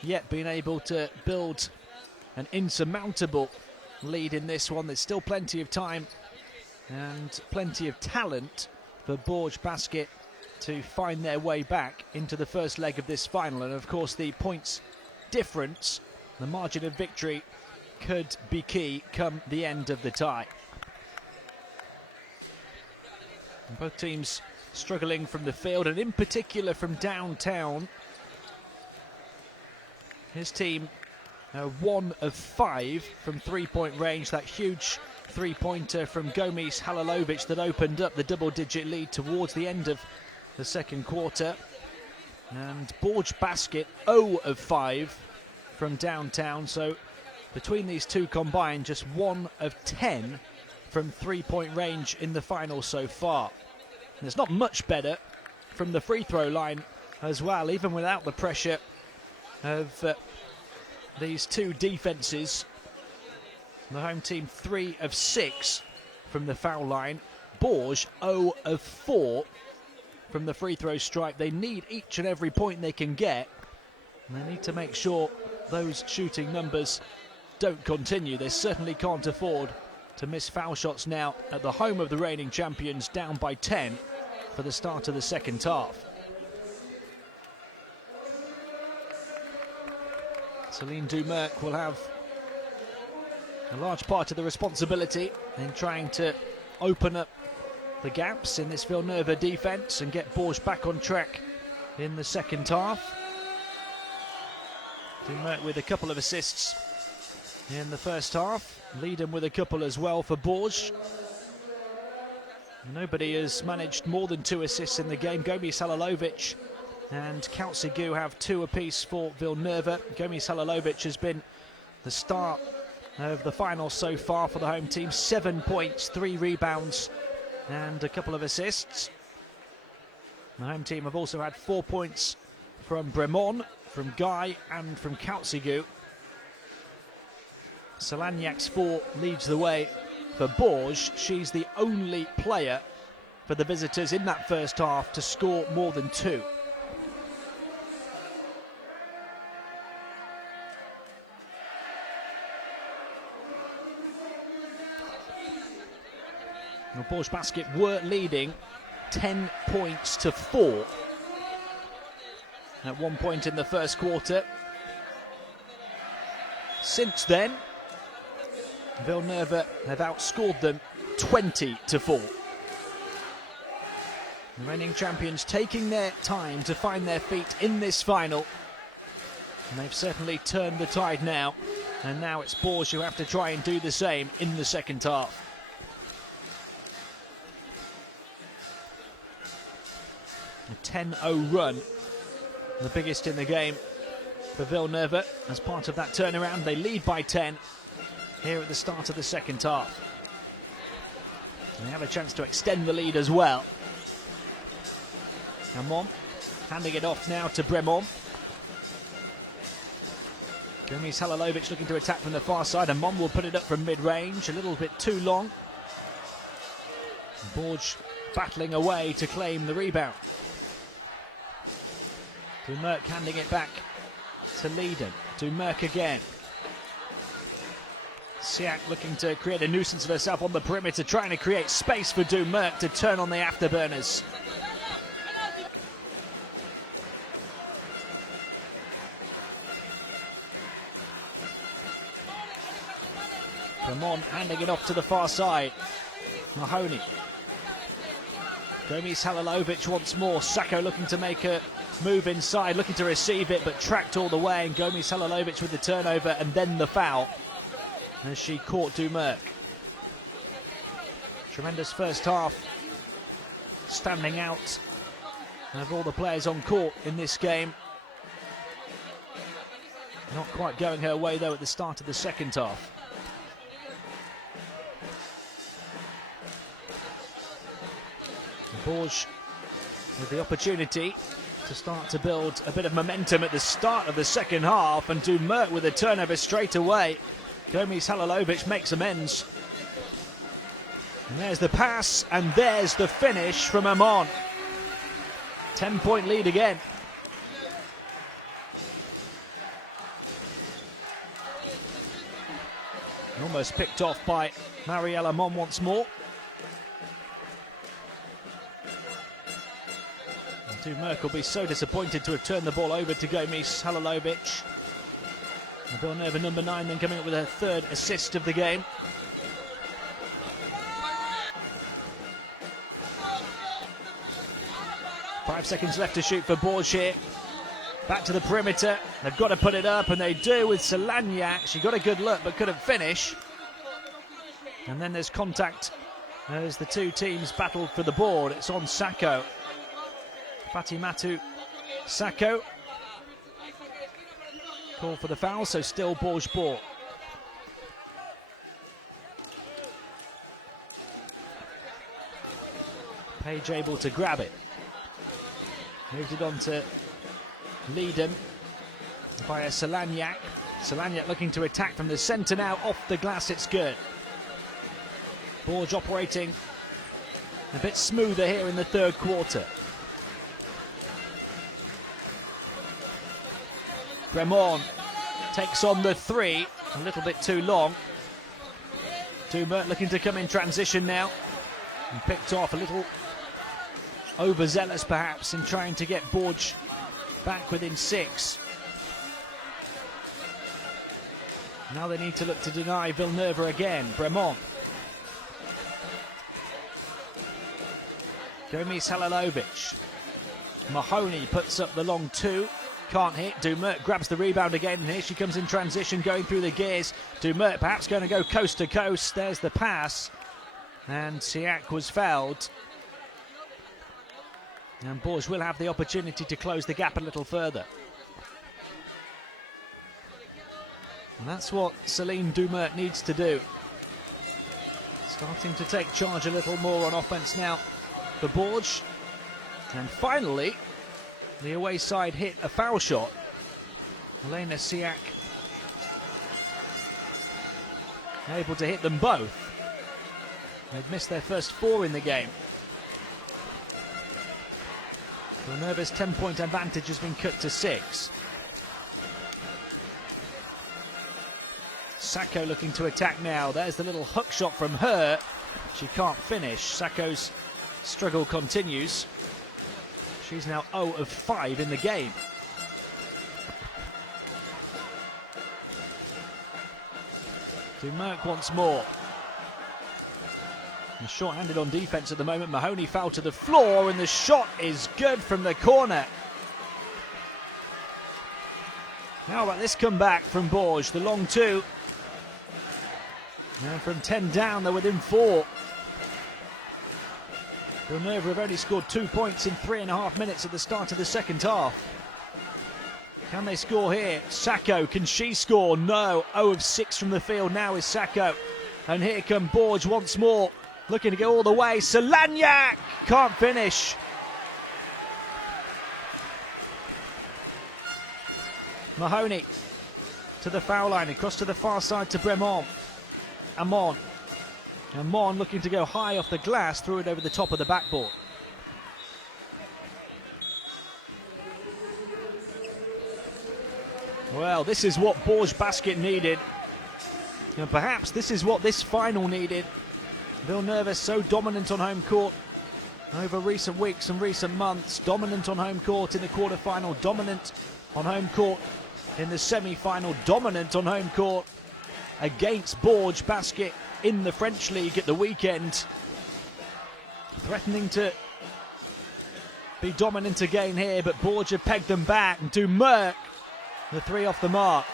yet been able to build an insurmountable lead in this one. There's still plenty of time and plenty of talent for Bourges Basket to find their way back into the first leg of this final. And of course the points difference, the margin of victory, could be key come the end of the tie. And both teams struggling from the field, and in particular from downtown. His team 1 of 5 from 3-point range. That huge 3-pointer from Gomis Halilovic that opened up the double-digit lead towards the end of the second quarter. And Bourges Basket 0 of 5 from downtown. So between these two combined, just 1 of 10 from 3-point range in the final so far. And it's not much better from the free throw line as well, even without the pressure of these two defences. The home team 3 of 6 from the foul line. Bourges 0 of 4 from the free throw stripe. They need each and every point they can get, and they need to make sure those shooting numbers don't continue. They certainly can't afford to miss foul shots now at the home of the reigning champions, down by 10 for the start of the second half. Celine Dumerc will have a large part of the responsibility in trying to open up the gaps in this Villeneuve defence and get Bourges back on track in the second half. Dumerc with a couple of assists in the first half. Leadham with a couple as well for Bourges. Nobody has managed more than 2 assists in the game. Gomis Halilovic and Kautsigu have 2 apiece for Villeneuve. Gomis Halilovic has been the star of the final so far for the home team. 7 points, 3 rebounds and a couple of assists. The home team have also had 4 points from Bremon, from Guy and from Kautsigu. Solaniak's 4 leads the way for Bourges. She's the only player for the visitors in that first half to score more than 2. Well, Bourges Basket were leading 10 points to 4 at one point in the first quarter. Since then, Villeneuve have outscored them 20 to 4. The reigning champions taking their time to find their feet in this final. And they've certainly turned the tide now. And now it's Bourges who have to try and do the same in the second half. A 10-0 run, the biggest in the game for Villeneuve. As part of that turnaround, they lead by 10 here at the start of the second half. And they have a chance to extend the lead as well. Amon handing it off now to Bremon. Gomis Halilovic looking to attack from the far side. Amon will put it up from mid-range, a little bit too long. Bourges battling away to claim the rebound. Dumerc handing it back to Leiden. Dumerc again. Siak looking to create a nuisance of herself on the perimeter, trying to create space for Dumerc to turn on the afterburners. Ramon handing it off to the far side. Mahoney. Gomis Halilovic once more. Sacco looking to make a move inside, looking to receive it, but tracked all the way. And Gomis Halilovic with the turnover and then the foul as she caught Dumerc. Tremendous first half. Standing out of all the players on court in this game. Not quite going her way though at the start of the second half. Bourges with the opportunity to start to build a bit of momentum at the start of the second half, and Dumerc with a turnover straight away. Gomis Halilovic makes amends. And there's the pass, and there's the finish from Amon. 10-point lead again. Almost picked off by Marielle Amon once more. Dumerc will be so disappointed to have turned the ball over to Gomis Halilovic. Villanova number 9 then coming up with her third assist of the game. Five seconds left to shoot for Bourges here. Back to the perimeter. They've got to put it up, and they do with Solagnac. She got a good look but couldn't finish. And then there's contact as the two teams battle for the board. It's on Sacco. Fatimatu Sacco. Call for the foul, so still Bourges ball. Page able to grab it. Moved it on to Leedham via Solagnac. Solagnac looking to attack from the centre now. Off the glass, it's good. Bourges operating a bit smoother here in the third quarter. Bremon takes on the three, a little bit too long. Dumerc looking to come in transition now, and picked off a little overzealous perhaps in trying to get Bourges back within 6. Now they need to look to deny Villanova again. Bremon. Gomis Halilovic. Mahoney puts up the long 2. Can't hit. Dumerc grabs the rebound again, and here she comes in transition, going through the gears. Dumerc perhaps going to go coast to coast. There's the pass, and Siak was fouled. And Bourges will have the opportunity to close the gap a little further. And that's what Celine Dumerc needs to do. Starting to take charge a little more on offense now for Bourges. And finally, the away side hit a foul shot. Elena Siak able to hit them both. They'd missed their first 4 in the game. Villanova's 10-point advantage has been cut to 6. Sacco looking to attack now. There's the little hook shot from her. She can't finish. Sacco's struggle continues. She's now 0 of 5 in the game. Dumerc once more. And short-handed on defense at the moment. Mahoney fouled to the floor, and the shot is good from the corner. How about this comeback from Bourges? The long 2. And from 10 down, they're within 4. Villanova have only scored 2 points in 3.5 minutes at the start of the second half. Can they score here? Sacco, can she score? No. 0 of 6 from the field now is Sacco. And here come Bourges once more, looking to go all the way. Solagnac can't finish. Mahoney to the foul line, across to the far side to Bremon. Amon looking to go high off the glass, threw it over the top of the backboard. Well, this is what Bourges Basket needed. And perhaps this is what this final needed. Villeneuve so dominant on home court over recent weeks and recent months. Dominant on home court in the quarter-final. Dominant on home court in the semi-final. Dominant on home court against Bourges Basket in the French League at the weekend. Threatening to be dominant again here, but Bourges have pegged them back. And Dumerc, the three off the mark.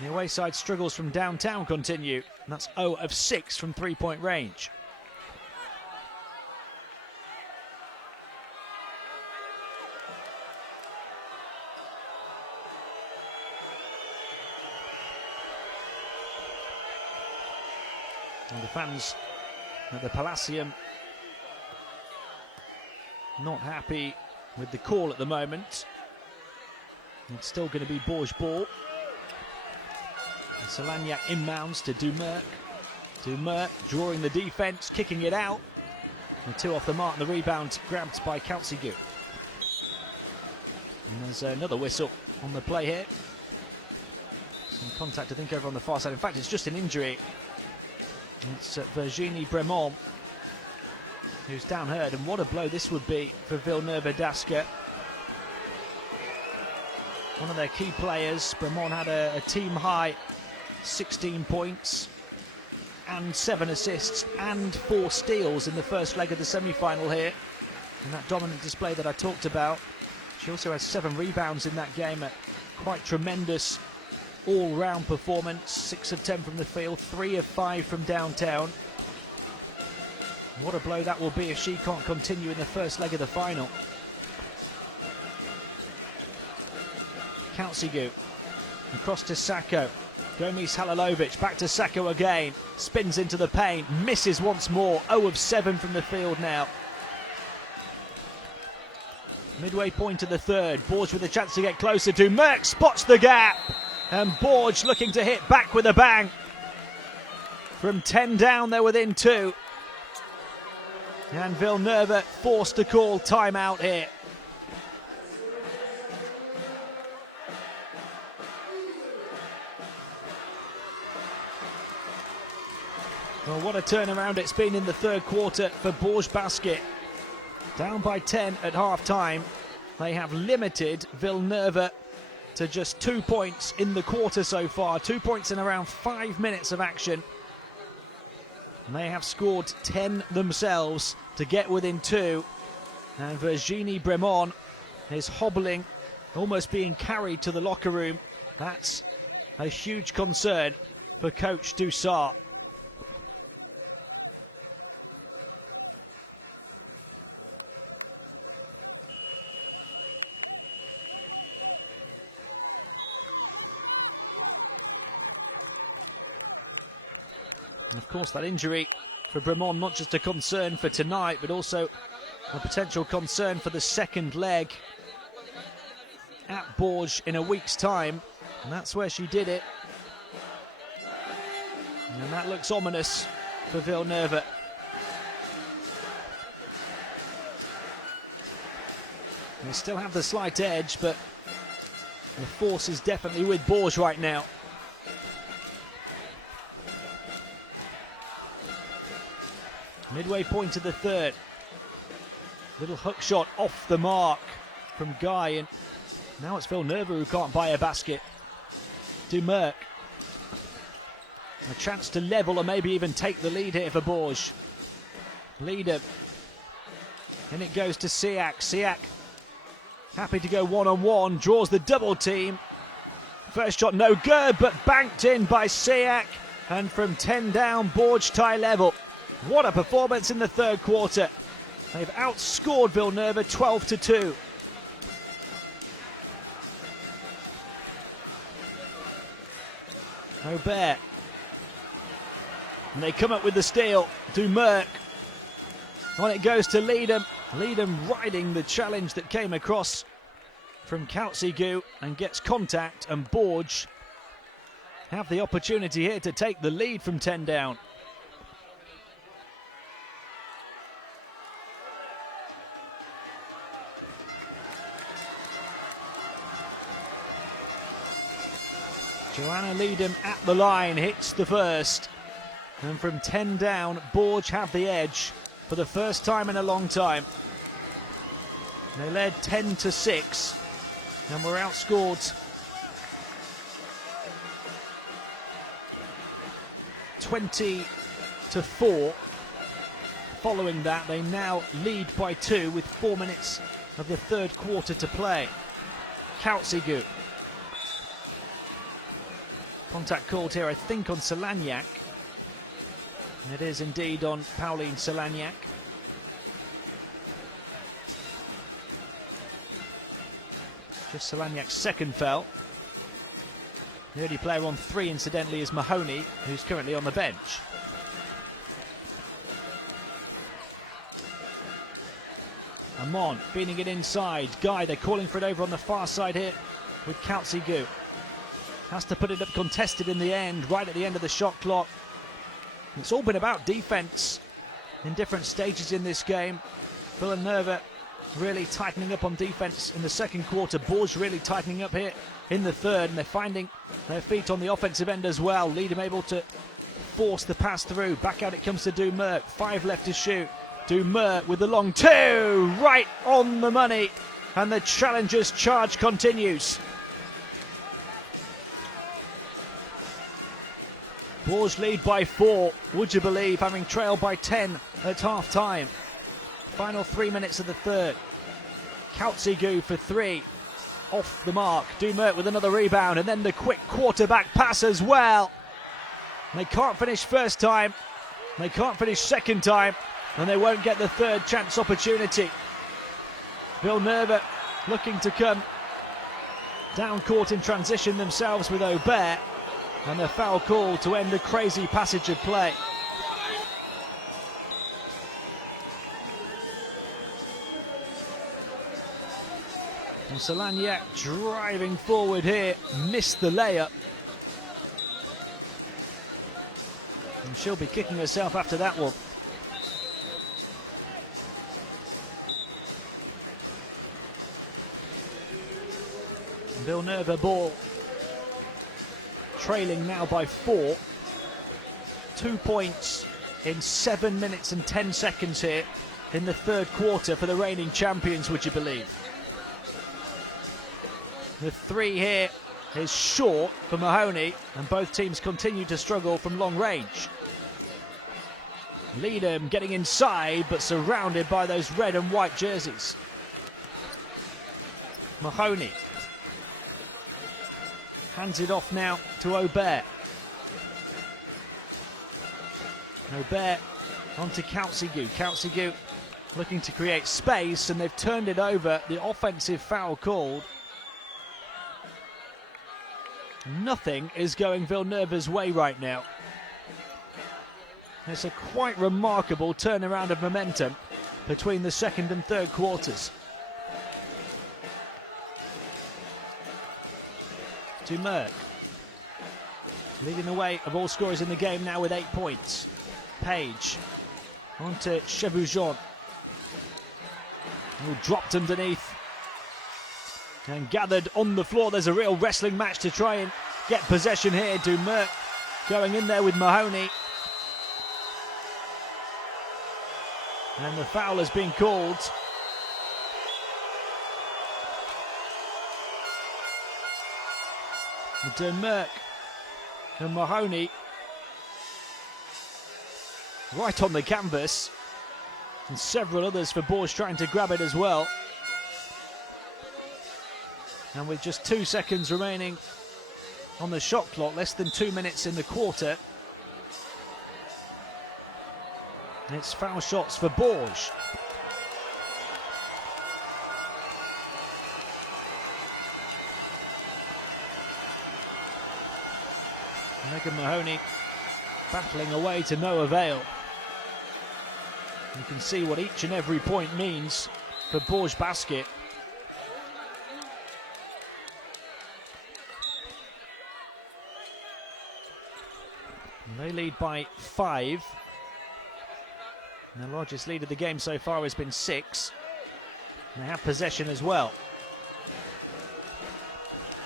The away side struggles from downtown continue. And that's 0 of 6 from three-point range. And the fans at the Palacium not happy with the call at the moment. It's still going to be Bourges ball. Solagnac inbounds to Dumerc. Dumerc drawing the defence, kicking it out. And two off the mark, and the rebound grabbed by Calcigu. And there's another whistle on the play here. Some contact, I think, over on the far side. In fact, it's just an injury. It's Virginie Bremont who's down hurt, and what a blow this would be for Villeneuve-Dascq. One of their key players. Bremont had a team-high 16 points and 7 assists and 4 steals in the first leg of the semi-final here. And that dominant display that I talked about. She also has 7 rebounds in that game. A quite tremendous all-round performance. 6 of 10 from the field, 3 of 5 from downtown. What a blow that will be if she can't continue in the first leg of the final. Calcigu across to Sacco. Gomis Halilovic back to Sacco again. Spins into the paint, misses once more. 0 of 7 from the field now. Midway point of the third. Bourges with a chance to get closer. Dumerc spots the gap. And Bourges looking to hit back with a bang. From 10 down, they're within 2. And Villeneuve forced to call timeout here. Well, what a turnaround it's been in the third quarter for Bourges Basket. Down by 10 at half-time. They have limited Villeneuve to just 2 points in the quarter so far. 2 points in around 5 minutes of action. And they have scored 10 themselves to get within 2. And Virginie Bremont is hobbling, almost being carried to the locker room. That's a huge concern for Coach Dussart. And of course, that injury for Bremont, not just a concern for tonight, but also a potential concern for the second leg at Bourges in a week's time. And that's where she did it. And that looks ominous for Villeneuve. They still have the slight edge, but the force is definitely with Bourges right now. Midway point of the third. Little hook shot off the mark from Guy, and now it's Villeneuve who can't buy a basket. Dumerc. A chance to level or maybe even take the lead here for Bourges. Leader. And it goes to Siak. Siak happy to go one-on-one, draws the double team. First shot no good, but banked in by Siak. And from 10 down, Bourges tie level. What a performance in the third quarter. They've outscored Villeneuve 12-2. Aubert. And they come up with the steal. Dumerc. On it goes to Leadham. Leadham riding the challenge that came across from Calcigu and gets contact, and Bourges have the opportunity here to take the lead from 10 down. Joanna Leedham at the line, hits the first. And from 10 down, Bourges have the edge for the first time in a long time. They led 10-6 and were outscored 20-4. Following that, they now lead by 2 with 4 minutes of the third quarter to play. Kautsigu. Contact called here, I think, on Solagnac. And it is indeed on Pauline Solagnac. Just Solagnac's second foul. The only player on 3, incidentally, is Mahoney, who's currently on the bench. Amon feeding it inside. Guy, they're calling for it over on the far side here with Kautsigu. Has to put it up contested in the end, right at the end of the shot clock. It's all been about defense in different stages in this game. Villanova really tightening up on defense in the second quarter. Bourges really tightening up here in the third, and they're finding their feet on the offensive end as well. Leedham able to force the pass through. Back out it comes to Dumerc. 5 left to shoot. Dumerc with the long 2, right on the money, and the challengers' charge continues. Bourges lead by 4, would you believe, having trailed by 10 at half-time. Final 3 minutes of the third. Kautsigu for 3, off the mark. Dumerc with another rebound, and then the quick quarterback pass as well. They can't finish first time, they can't finish second time, and they won't get the third chance opportunity. Villanova looking to come down court in transition themselves with Aubert, and the foul call to end a crazy passage of play. And Solagnac driving forward here, missed the layup. And she'll be kicking herself after that one. Villanova ball, trailing now by 4. 2 points in 7 minutes and 10 seconds here in the third quarter for the reigning champions, would you believe? The 3 here is short for Mahoney, and both teams continue to struggle from long range. Leedham getting inside, but surrounded by those red and white jerseys. Mahoney hands it off now to Aubert. Aubert onto Kautsigu. Kautsigu looking to create space, and they've turned it over. The offensive foul called. Nothing is going Villanova's way right now. It's a quite remarkable turnaround of momentum between the second and third quarters. Dumerc leading the way of all scorers in the game now with 8 points. Page onto Chevoujon, who dropped underneath and gathered on the floor. There's a real wrestling match to try and get possession here. Dumerc going in there with Mahoney, and the foul has been called. Dumerc and Mahoney right on the canvas, and several others for Bourges trying to grab it as well. And with just 2 seconds remaining on the shot clock, less than 2 minutes in the quarter, it's foul shots for Bourges. Megan Mahoney battling away to no avail. You can see what each and every point means for Bourges Basket. And they lead by 5. And the largest lead of the game so far has been 6. And they have possession as well.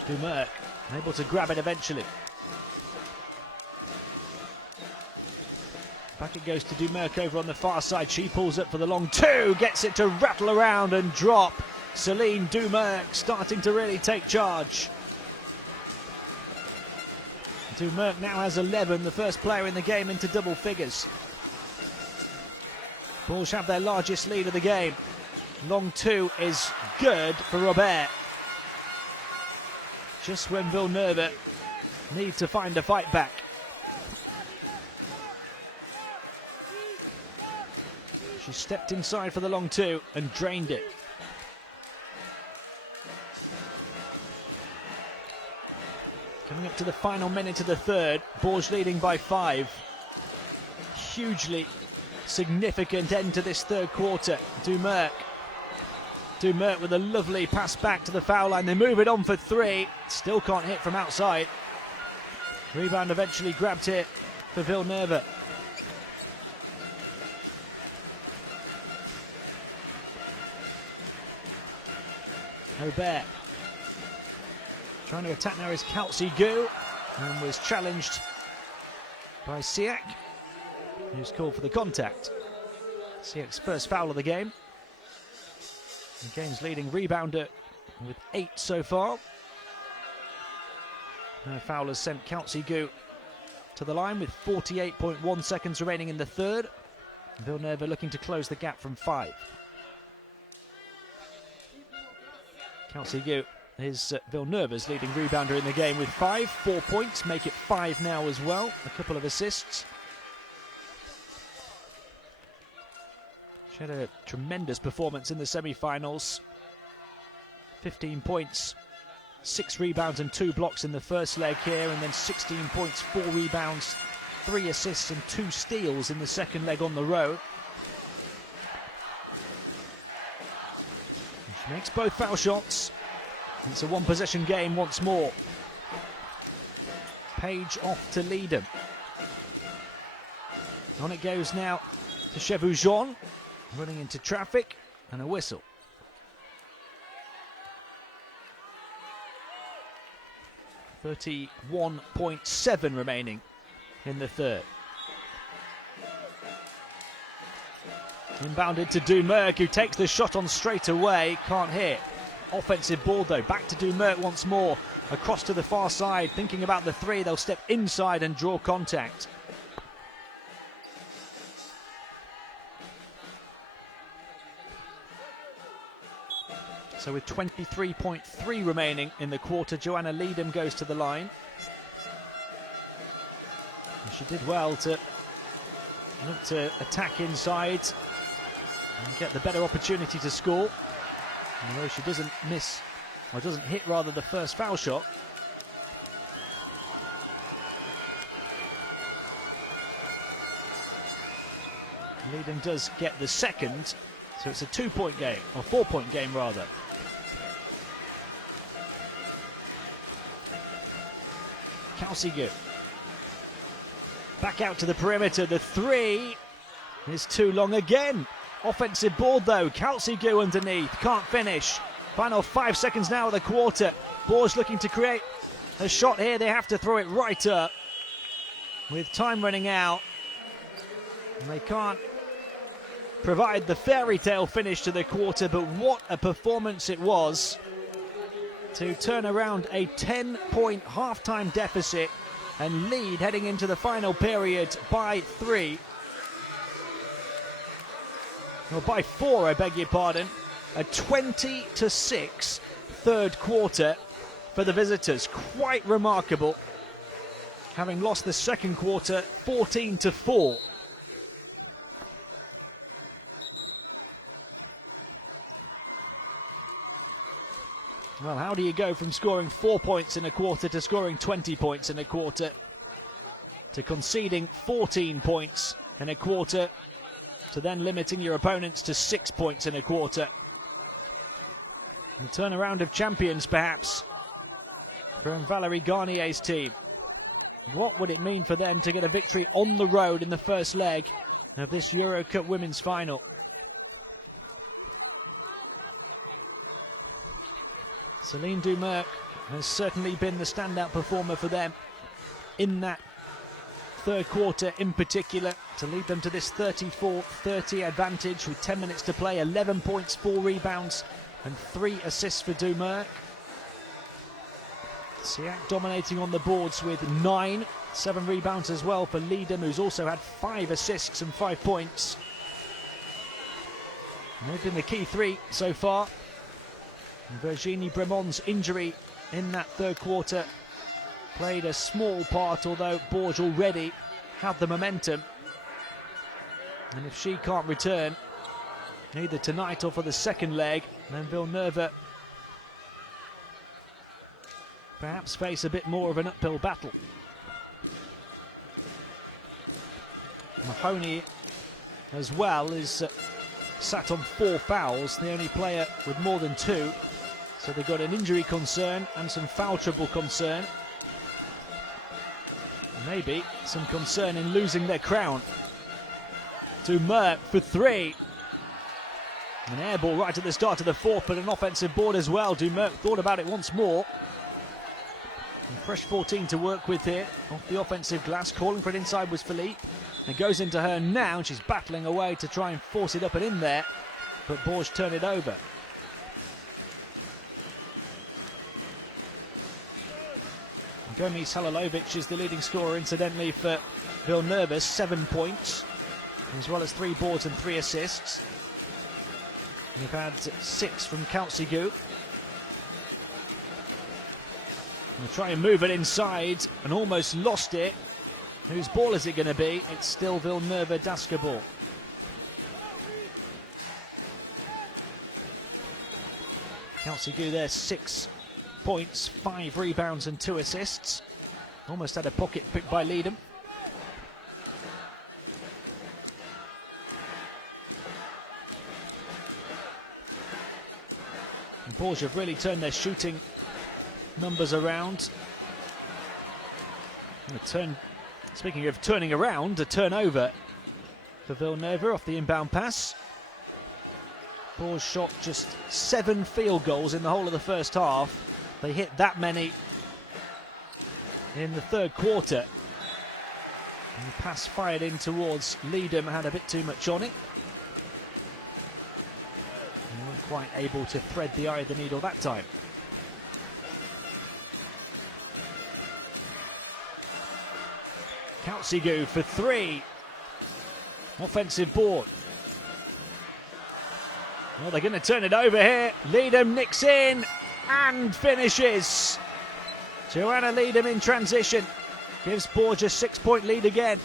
Dumerc Able to grab it eventually. Back it goes to Dumerc over on the far side. She pulls up for the long two, gets it to rattle around and drop. Celine Dumerc starting to really take charge. Dumerc now has 11, the first player in the game into double figures. Bourges have their largest lead of the game. Long two is good for Robert. Just when Villeneuve need to find a fight back. She stepped inside for the long two and drained it. Coming up to the final minute of the third, Bourges leading by 5. Hugely significant end to this third quarter. Dumerc with a lovely pass back to the foul line. They move it on for 3. Still can't hit from outside. Rebound eventually grabbed here for Villeneuve. Aubert trying to attack now is Kelsey Gu, and was challenged by Siak, who's called for the contact. Siak's first foul of the game. The game's leading rebounder with 8 so far. Her foul has sent Kelsey Gu to the line with 48.1 seconds remaining in the third. Villeneuve looking to close the gap from 5. Kelsey Gu is Villeneuve's leading rebounder in the game with 5. 4 points, make it 5 now as well. A couple of assists. She had a tremendous performance in the semi-finals. 15 points, 6 rebounds and 2 blocks in the first leg here, and then 16 points, 4 rebounds, 3 assists and 2 steals in the second leg on the road. And she makes both foul shots. It's a one-possession game once more. Page off to lead them. On it goes now to Chevoujon, running into traffic, and a whistle. .7 remaining in the third. Inbounded to Dumerc, who takes the shot on straight away, can't hit. Offensive ball though, back to Dumerc once more, across to the far side, thinking about the 3, they'll step inside and draw contact. So with 23.3 remaining in the quarter, Joanna Leedham goes to the line. And she did well to look to attack inside and get the better opportunity to score. Although she doesn't miss, or doesn't hit rather, the first foul shot. Leedham does get the second, so it's a 2-point game, or 4-point game rather. Kelsey Gu. Back out to the perimeter, the 3 is too long again. Offensive board though, Kelsey Gu underneath, can't finish. Final 5 seconds now of the quarter. Bourges looking to create a shot here, they have to throw it right up. With time running out, and they can't provide the fairy tale finish to the quarter, but what a performance it was to turn around a 10-point halftime deficit and lead heading into the final period by 3. Or by 4, I beg your pardon. A 20-6 third quarter for the visitors. Quite remarkable. Having lost the second quarter 14-4. Well, how do you go from scoring 4 points in a quarter to scoring 20 points in a quarter, to conceding 14 points in a quarter, to then limiting your opponents to 6 points in a quarter? The turnaround of champions, perhaps, from Valérie Garnier's team. What would it mean for them to get a victory on the road in the first leg of this EuroCup Women's final? Celine Dumerc has certainly been the standout performer for them in that third quarter in particular, to lead them to this 34-30 advantage with 10 minutes to play. 11 points, 4 rebounds and 3 assists for Dumerc. Siak dominating on the boards with 9, 7 rebounds as well for Liedem, who's also had 5 assists and 5 points. And they've been the key 3 so far. And Virginie Bremon's injury in that third quarter played a small part, although Bourges already had the momentum. And if she can't return, either tonight or for the second leg, then Villeneuve perhaps face a bit more of an uphill battle. Mahoney as well is sat on 4 fouls, the only player with more than 2. So they've got an injury concern and some foul trouble concern. Maybe some concern in losing their crown. Dumerc for 3. An air ball right at the start of the fourth, but an offensive board as well. Dumerc thought about it once more. And fresh 14 to work with here off the offensive glass. Calling for it inside was Philippe. It goes into her now, and she's battling away to try and force it up and in there, but Bourges turn it over. Gomis Halilovic is the leading scorer, incidentally, for Villeneuve, 7 points, as well as 3 boards and 3 assists. We've had 6 from Kautsigu. We'll try and move it inside and almost lost it. Whose ball is it going to be? It's still Villeneuve basketball. Kautsigu there, 6 points, 5 rebounds and 2 assists. Almost had a pocket pick by Liedem. And Bourges have really turned their shooting numbers around. And speaking of turning around, a turnover for Villeneuve off the inbound pass. Bourges shot just 7 field goals in the whole of the first half. They hit that many in the third quarter. And the pass fired in towards Liedem had a bit too much on it. They weren't quite able to thread the eye of the needle that time. Kautsigu for 3. Offensive board. Well, they're going to turn it over here. Liedem nicks in and finishes. Joanna Liedem in transition gives Bourges a 6-point lead again.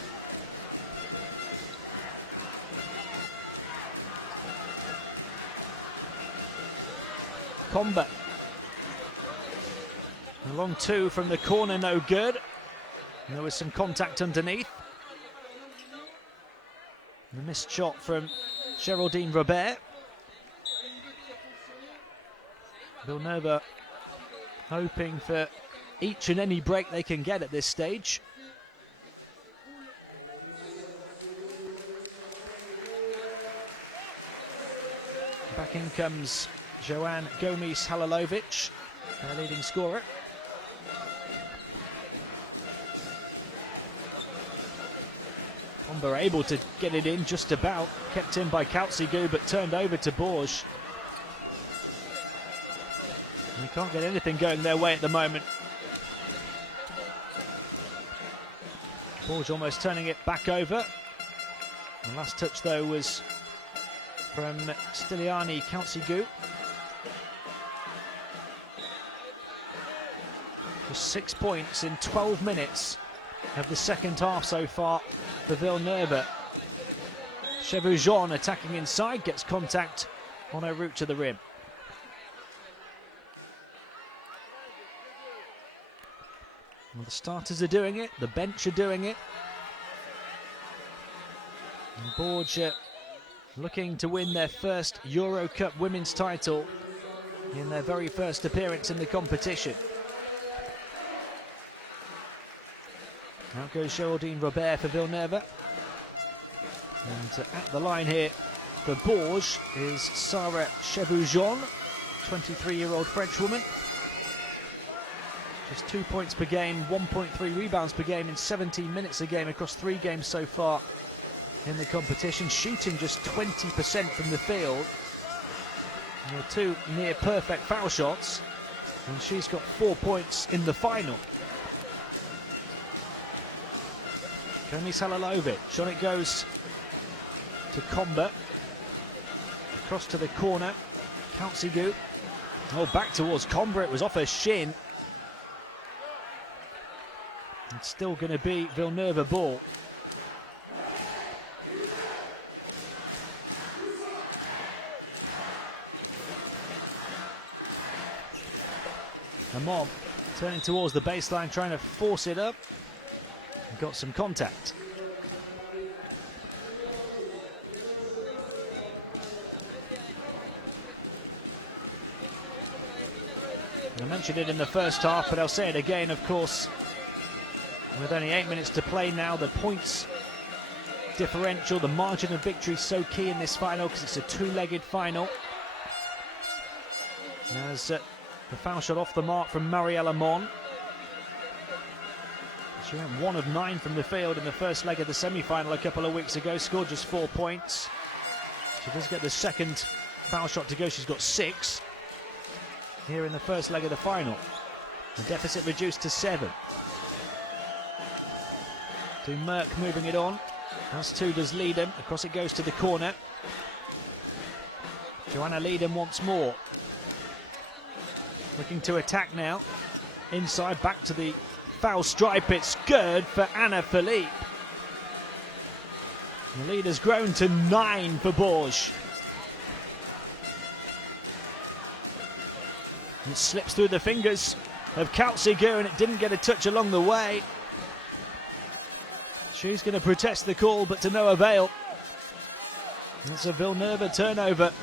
Combat. A long 2 from the corner, no good. And there was some contact underneath. And a missed shot from Geraldine Robert. Villeneuve hoping for each and any break they can get at this stage. Back in comes Joanne Gomis Halilovic, their leading scorer. Comber able to get it in just about, kept in by Kautsigu, but turned over to Bourges. They can't get anything going their way at the moment. Bourges almost turning it back over. The last touch though was from Stiliani Kautsigu. Just 6 points in 12 minutes of the second half so far for Villeneuve. Chevoujon attacking inside, gets contact on her route to the rim. Well, the starters are doing it, the bench are doing it. And Bourges looking to win their first EuroCup Women's title in their very first appearance in the competition. Out goes Geraldine Robert for Villeneuve. And at the line here for Bourges is Sarah Chevoujon, 23-year-old French woman. Just 2 points per game, 1.3 rebounds per game in 17 minutes a game across 3 games so far in the competition. Shooting just 20% from the field. And 2 near perfect foul shots. And she's got 4 points in the final. Gomis Halalovic, on it goes to Comber. Across to the corner, Kautsigu. Oh, back towards Comber, it was off her shin. It's still going to be Villeneuve ball. Amon turning towards the baseline, trying to force it up. And got some contact. I mentioned it in the first half, but I'll say it again, of course. With only 8 minutes to play now, the points differential, the margin of victory is so key in this final because it's a 2-legged final. As the foul shot off the mark from Marielle Amon. She went 1 of 9 from the field in the first leg of the semi-final a couple of weeks ago, scored just 4 points. She does get the second foul shot to go, she's got 6 here in the first leg of the final. The deficit reduced to 7. Dumerk moving it on, as too does Leedham. Across it goes to the corner. Joanna Leedham once more. Looking to attack now. Inside, back to the foul stripe. It's good for Anna Philippe. The lead has grown to 9 for Bourges. It slips through the fingers of Kautsigu and it didn't get a touch along the way. She's going to protest the call, but to no avail. It's a Villeneuve turnover.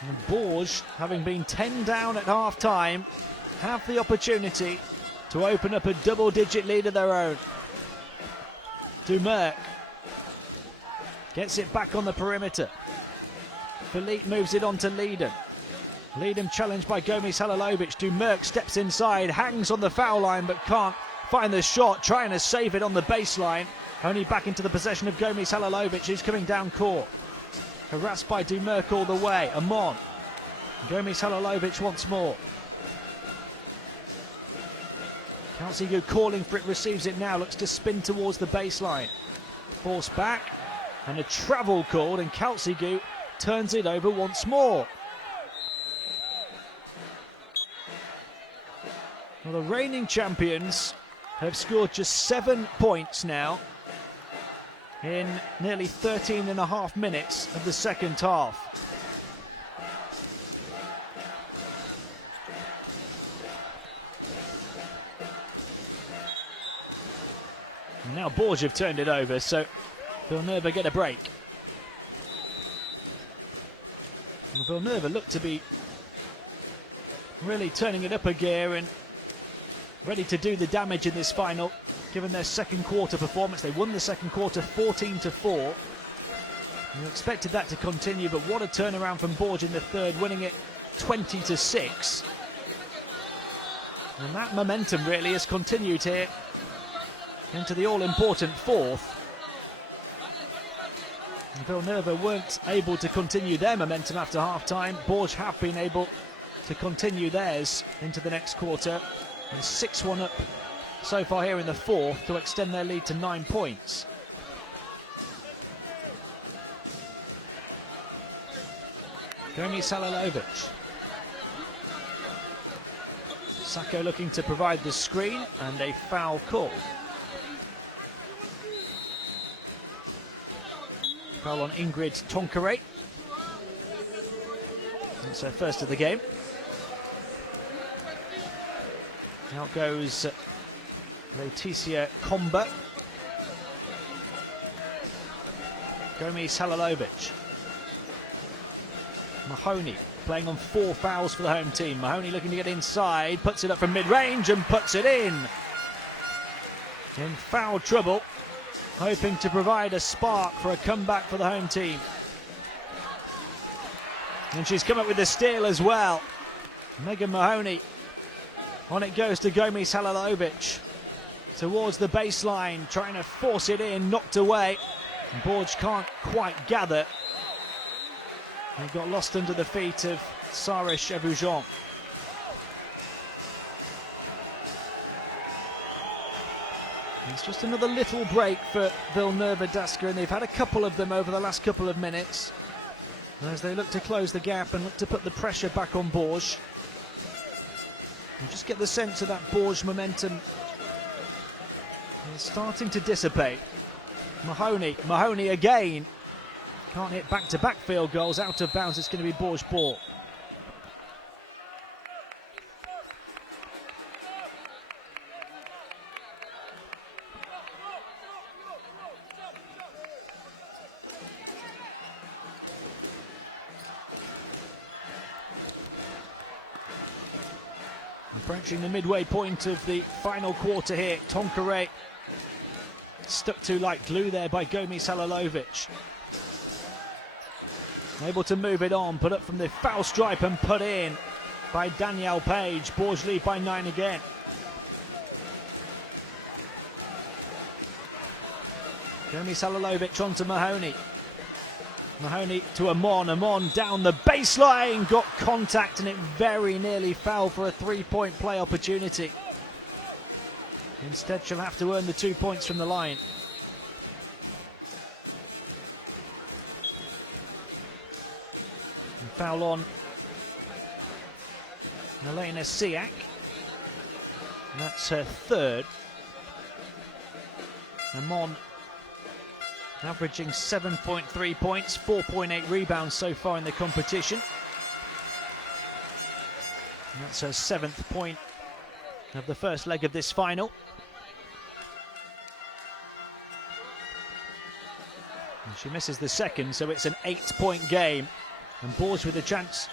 And Bourges, having been 10 down at half-time, have the opportunity to open up a double-digit lead of their own. Dumerk gets it back on the perimeter. Philippe moves it on to Leedham. Leedham challenged by Gomis Halalovic. Dumerk steps inside, hangs on the foul line, but can't find the shot, trying to save it on the baseline. Only back into the possession of Gomis Halalovic, who's coming down court. Harassed by Dumerk all the way. Amon. Gomis Halalovic once more. Kautsigu calling for it, receives it now, looks to spin towards the baseline. Force back, and a travel called, and Kautsigu turns it over once more. Well, the reigning champions have scored just 7 points now in nearly 13.5 minutes of the second half. And now Bourges have turned it over, so Villeneuve get a break. Well, Villeneuve look to be really turning it up a gear and ready to do the damage in this final, given their second quarter performance. They won the second quarter 14-4. You expected that to continue, but what a turnaround from Bourges in the third, winning it 20-6. And that momentum really has continued here into the all-important fourth. And Villeneuve weren't able to continue their momentum after half-time. Bourges have been able to continue theirs into the next quarter. And 6-1 up so far here in the fourth to extend their lead to 9 points. Gomis Halalovic. Sacco looking to provide the screen, and a foul call. Foul on Ingrid Tonkeré. It's her first of the game. Out goes Laetitia Comber. Gomis Halalovic. Mahoney playing on 4 fouls for the home team. Mahoney looking to get inside, puts it up from mid-range and puts it in. In foul trouble, hoping to provide a spark for a comeback for the home team. And she's come up with a steal as well. Megan Mahoney On it goes to Gomis Halalovic. Towards the baseline, trying to force it in, knocked away. Bourges can't quite gather. He got lost under the feet of Sarah Chevoujon. It's just another little break for Villeneuve-Dasca, and they've had a couple of them over the last couple of minutes as they look to close the gap and look to put the pressure back on Bourges. You just get the sense of that Bourges momentum is starting to dissipate. Mahoney again. Can't hit back-to-back field goals. Out of bounds, it's going to be Bourges ball. Approaching the midway point of the final quarter here. Tonkaray stuck to like glue there by Gomis Halalovic. Able to move it on, put up from the foul stripe and put in by Danielle Page. Bourges lead by 9 again. Gomis Halalovic onto Mahoney. Mahoney to Amon. Amon down the baseline, got contact and it very nearly fell for a three-point play opportunity. Instead, she'll have to earn the 2 points from the line. And foul on Elena Siak. That's her third. Amon averaging 7.3 points, 4.8 rebounds so far in the competition. And that's her 7th point of the first leg of this final. And she misses the second, so it's an 8-point game. And Bourges with a chance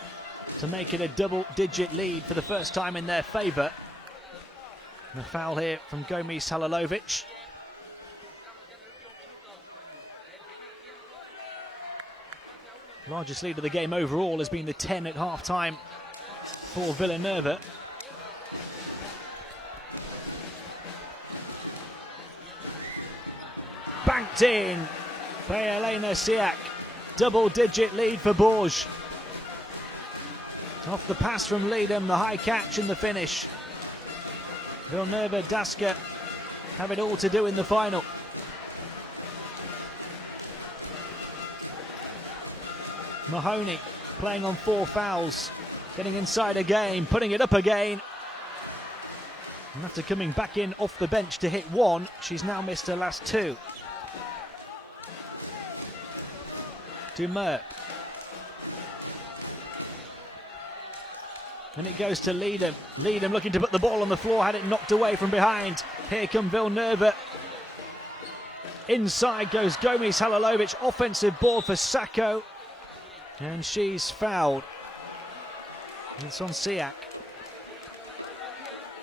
to make it a double-digit lead for the first time in their favour. And a foul here from Gomis Halalovic. Largest lead of the game overall has been the 10 at half-time for Villeneuve. Banked in by Elena Siak. Double-digit lead for Bourges. Off the pass from Leedham, the high catch and the finish. Villeneuve-Dasca have it all to do in the final. Mahoney playing on 4 fouls, getting inside again, putting it up again. And after coming back in off the bench to hit 1, she's now missed her last 2. Dumerc. And it goes to Leedham. Leedham looking to put the ball on the floor, had it knocked away from behind. Here come Villeneuve. Inside goes Gomis Halalovic, offensive ball for Sacco. And she's fouled. And it's on Siak.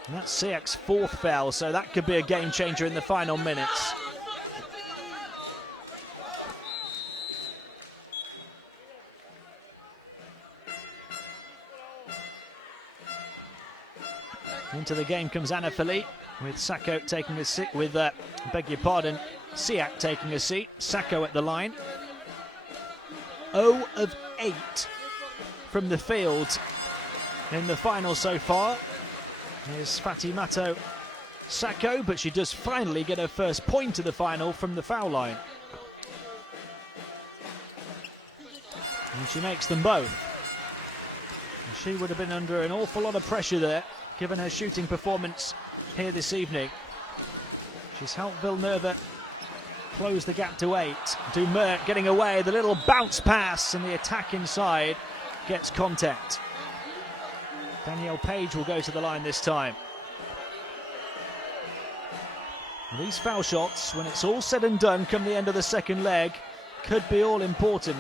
And that's Siak's 4th foul, so that could be a game changer in the final minutes. Into the game comes Anna Philippe with Sacco taking a seat, Siak taking a seat. Sacco at the line. 0 of 8 from the field in the final so far. Here's Fatimato Sacco, but she does finally get her first point of the final from the foul line. And she makes them both. And she would have been under an awful lot of pressure there, given her shooting performance here this evening. She's helped Villeneuve close the gap to 8. Dumerc getting away, the little bounce pass, and the attack inside gets contact. Danielle Page will go to the line this time. And these foul shots, when it's all said and done come the end of the second leg, could be all important.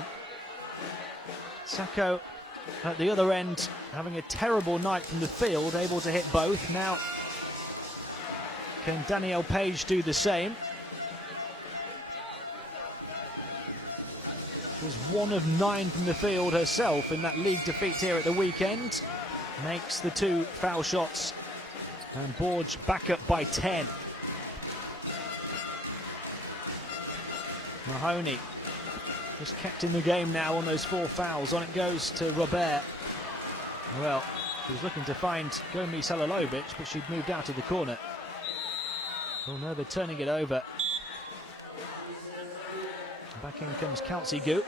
Sacco at the other end having a terrible night from the field, able to hit both. Now can Danielle Page do the same? She was 1 of 9 from the field herself in that league defeat here at the weekend. Makes the 2 foul shots And Bourges back up by 10. Mahoney just kept in the game now on those 4 fouls. On it goes to Robert. Well, he was looking to find Gomis Halilovic, but she'd moved out of the corner. Villeneuve turning it over. Back in comes Kaltzigu.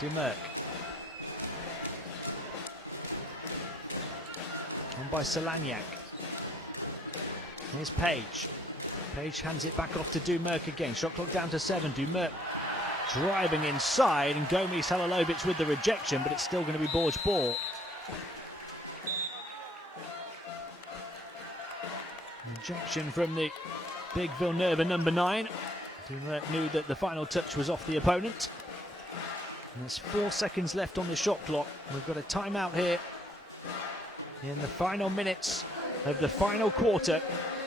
Dumerc. On by Solagnac. Here's Page. Page hands it back off to Dumerc again. Shot clock down to 7. Dumerc driving inside, and Gomis Halilovic with the rejection, but it's still going to be Bourges ball. Rejection from the big Villeneuve number 9. Dumerc knew that the final touch was off the opponent. And there's 4 seconds left on the shot clock. We've got a timeout here in the final minutes of the final quarter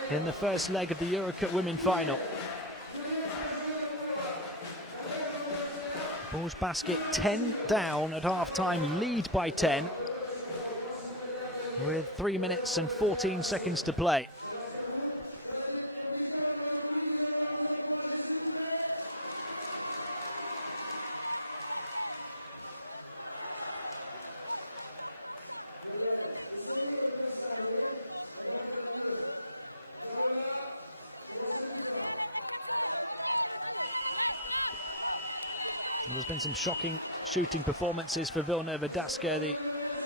in the first leg of the EuroCup Women final. Bourges Basket 10 down at half-time, lead by 10 with 3 minutes and 14 seconds to play. Well, there's been some shocking shooting performances for Villeneuve Dasca, the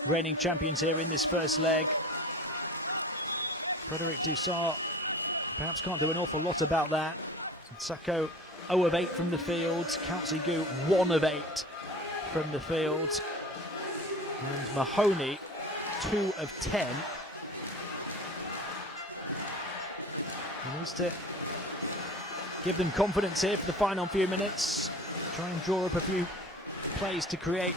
reigning champions here in this first leg. Frederic Dussart perhaps can't do an awful lot about that. Sacco 0 of 8 from the field. Kaltzigu 1 of 8 from the field. And Mahoney 2 of 10. He needs to give them confidence here for the final few minutes. Try and draw up a few plays to create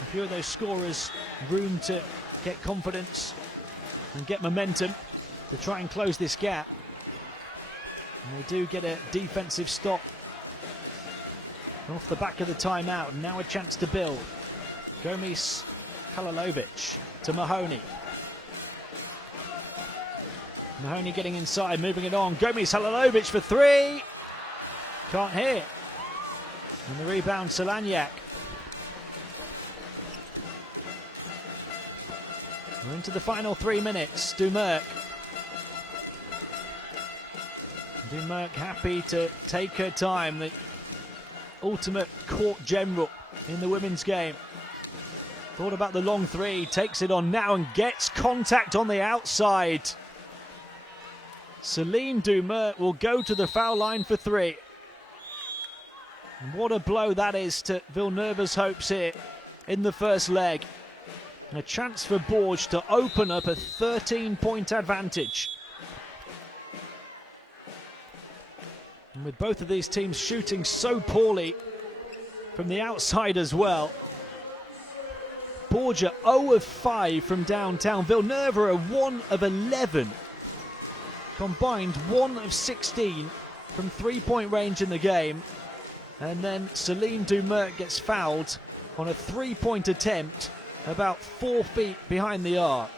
a few of those scorers room to get confidence and get momentum to try and close this gap. And they do get a defensive stop off the back of the timeout. Now a chance to build. Gomis Halilovic to Mahoney. Mahoney getting inside, moving it on. Gomis Halilovic for 3. Can't hit. And the rebound, Solagnac. We're into the final 3 minutes. Dumerc. Dumerc happy to take her time. The ultimate court general in the women's game. Thought about the long 3. Takes it on now and gets contact on the outside. Celine Dumerc will go to the foul line for 3. And what a blow that is to Villeneuve's hopes here in the first leg. And a chance for Bourges to open up a 13-point advantage. And with both of these teams shooting so poorly from the outside as well. Bourges are 0 of 5 from downtown. Villeneuve are 1 of 11. Combined 1 of 16 from 3-point range in the game. And then Celine Dumerc gets fouled on a 3-point attempt about 4 feet behind the arc.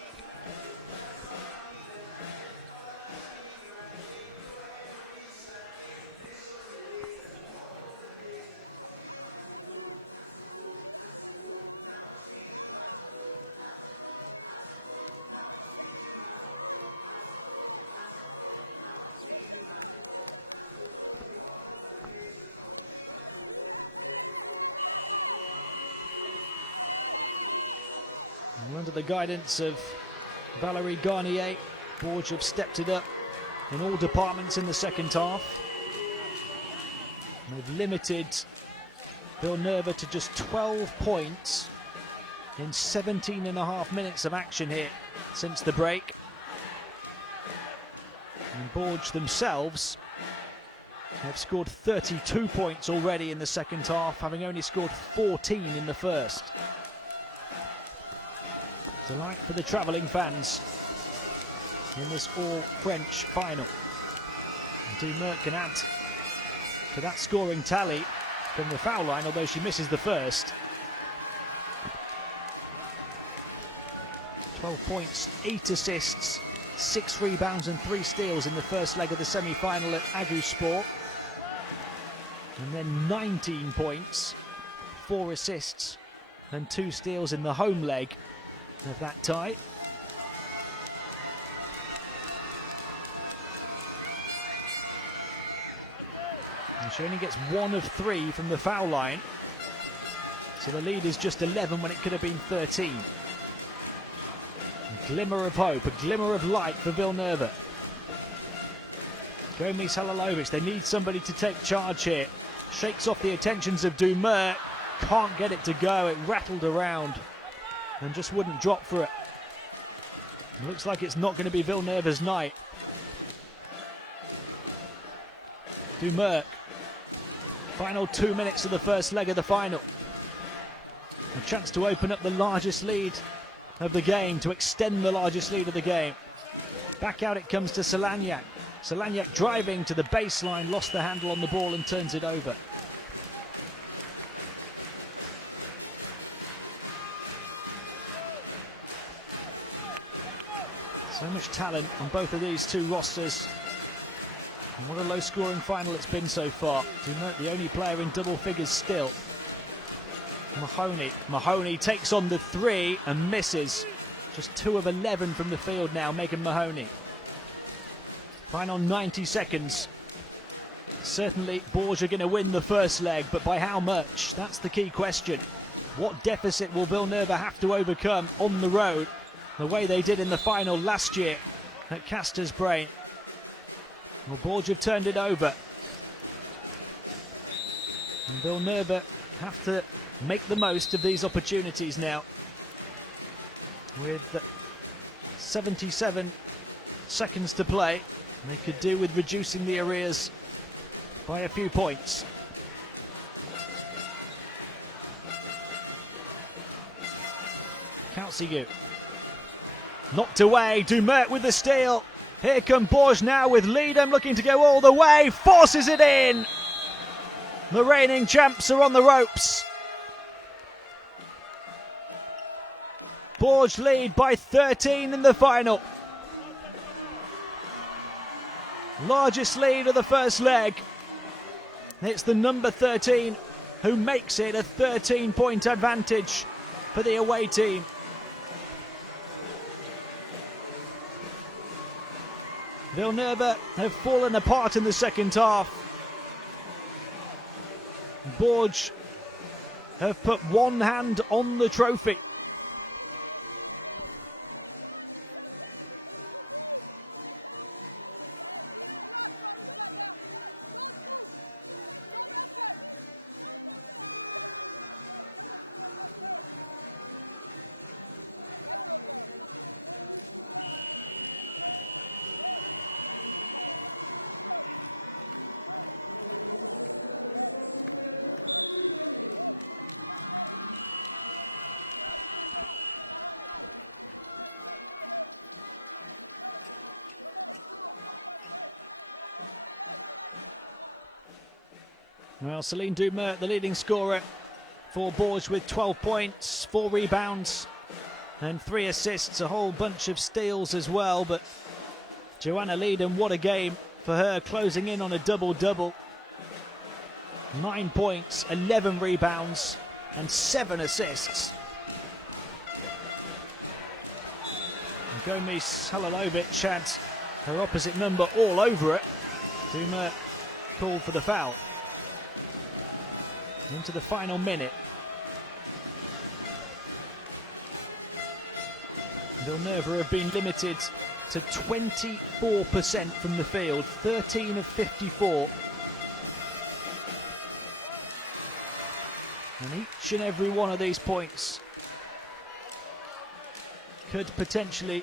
Under the guidance of Valérie Garnier, Bourges have stepped it up in all departments in the second half. They've limited Villeneuve to just 12 points in 17.5 minutes of action here since the break. And Bourges themselves have scored 32 points already in the second half, having only scored 14 in the first. Delight for the travelling fans in this all-French final. Dumerc can add to that scoring tally from the foul line, although she misses the first. 12 points, 8 assists, 6 rebounds and 3 steals in the first leg of the semi-final at Agusport. And then 19 points, 4 assists and 2 steals in the home leg of that tie. And she only gets 1 of 3 from the foul line. So the lead is just 11 when it could have been 13. A glimmer of hope, a glimmer of light for Villeneuve. Gomis Halilovic, they need somebody to take charge here. Shakes off the attentions of Dumer. Can't get it to go, it rattled around and just wouldn't drop for it. It looks like it's not going to be Villeneuve's night. Dumer, final 2 minutes of the first leg of the final. A chance to open up the largest lead of the game, to extend the largest lead of the game. Back out it comes to Solagnac. Solagnac driving to the baseline, lost the handle on the ball and turns it over. So much talent on both of these two rosters. And what a low-scoring final it's been so far. Dumert, the only player in double figures still. Mahoney takes on the 3 and misses. Just 2 of 11 from the field now, Megan Mahoney. Final 90 seconds. Certainly Bourges are going to win the first leg, but by how much? That's the key question. What deficit will Villeneuve have to overcome on the road, the way they did in the final last year at Castor's Brain? Well, Bourges have turned it over. And Villeneuve have to make the most of these opportunities now. With 77 seconds to play, they could do with reducing the arrears by a few points. Kautsigu knocked away. Dumert with the steal. Here come Bourges now with Leadham looking to go all the way. Forces it in. The reigning champs are on the ropes. Bourges lead by 13 in the final. Largest lead of the first leg. It's the number 13 who makes it a 13-point advantage for the away team. Villeneuve have fallen apart in the second half. Bourges have put one hand on the trophy. Well, Celine Dumert, the leading scorer for Bourges with 12 points, 4 rebounds and 3 assists, a whole bunch of steals as well. But Joanna Leadham, what a game for her, closing in on a double-double. 9 points, 11 rebounds and 7 assists. And Gomis Halilovic had her opposite number all over it. Dumert called for the foul. Into the final minute. Villeneuve have been limited to 24% from the field, 13 of 54. And each and every one of these points could potentially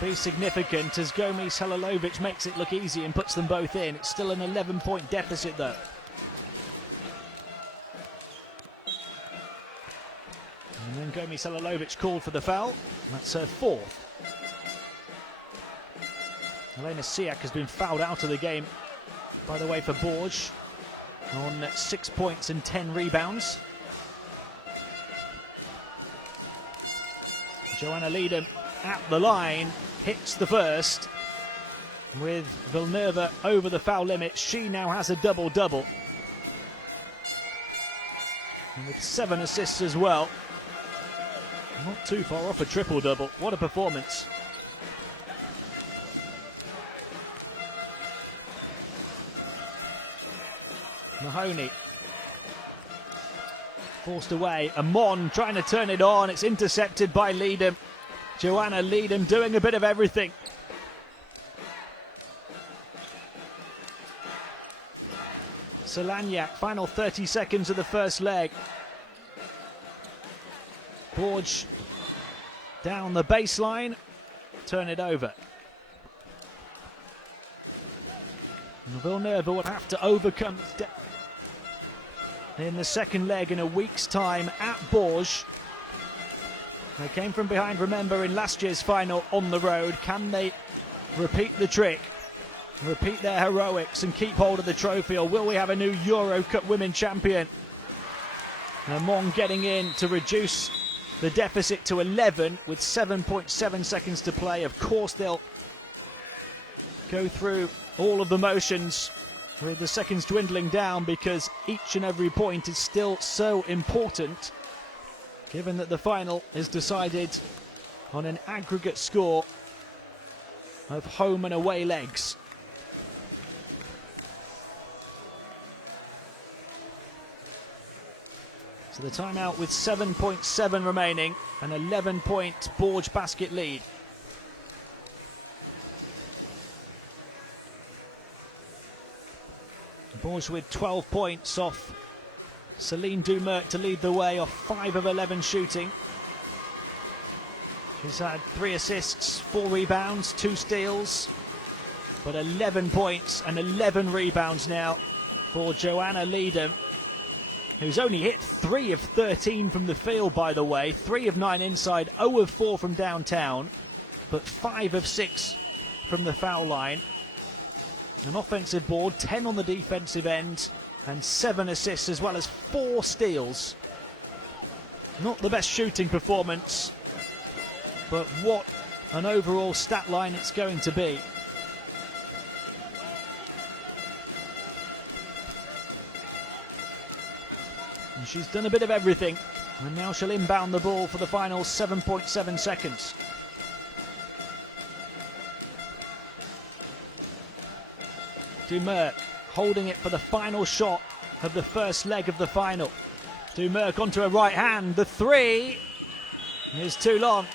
be significant as Gomis Halilovic makes it look easy and puts them both in. It's still an 11-point deficit though. And then Gomis Halilovic called for the foul. That's her 4th. Elena Siak has been fouled out of the game, by the way, for Bourges. on 6 points and 10 rebounds. Joanna Leedham at the line, hits the first. With Villanova over the foul limit, she now has a double-double. And with 7 assists as well. Not too far off a triple-double. What a performance. Mahoney. Forced away. Amon trying to turn it on. It's intercepted by Leedham. Joanna Leedham doing a bit of everything. Solaniak, final 30 seconds of the first leg. Bourges down the baseline, turn it over. And Villanova will have to overcome in the second leg in a week's time at Bourges. They came from behind, remember, in last year's final on the road. Can they repeat the trick, repeat their heroics and keep hold of the trophy, or will we have a new EuroCup Women champion? Amon getting in to reduce the deficit to 11 with 7.7 seconds to play. Of course, they'll go through all of the motions with the seconds dwindling down, because each and every point is still so important, given that the final is decided on an aggregate score of home and away legs. So the timeout with 7.7 remaining, an 11-point Bourges Basket lead. Bourges with 12 points off Celine Dumerc to lead the way, off 5 of 11 shooting. She's had 3 assists, 4 rebounds, 2 steals, but 11 points and 11 rebounds now for Joanna Leedham, who's only hit 3 of 13 from the field, by the way. 3 of 9 inside, 0 of 4 from downtown, but 5 of 6 from the foul line. An offensive board, 10 on the defensive end, and 7 assists as well as 4 steals. Not the best shooting performance, but what an overall stat line it's going to be. And she's done a bit of everything, and now she'll inbound the ball for the final 7.7 seconds. Dumerc holding it for the final shot of the first leg of the final. Dumerc onto her right hand. The 3 is too long.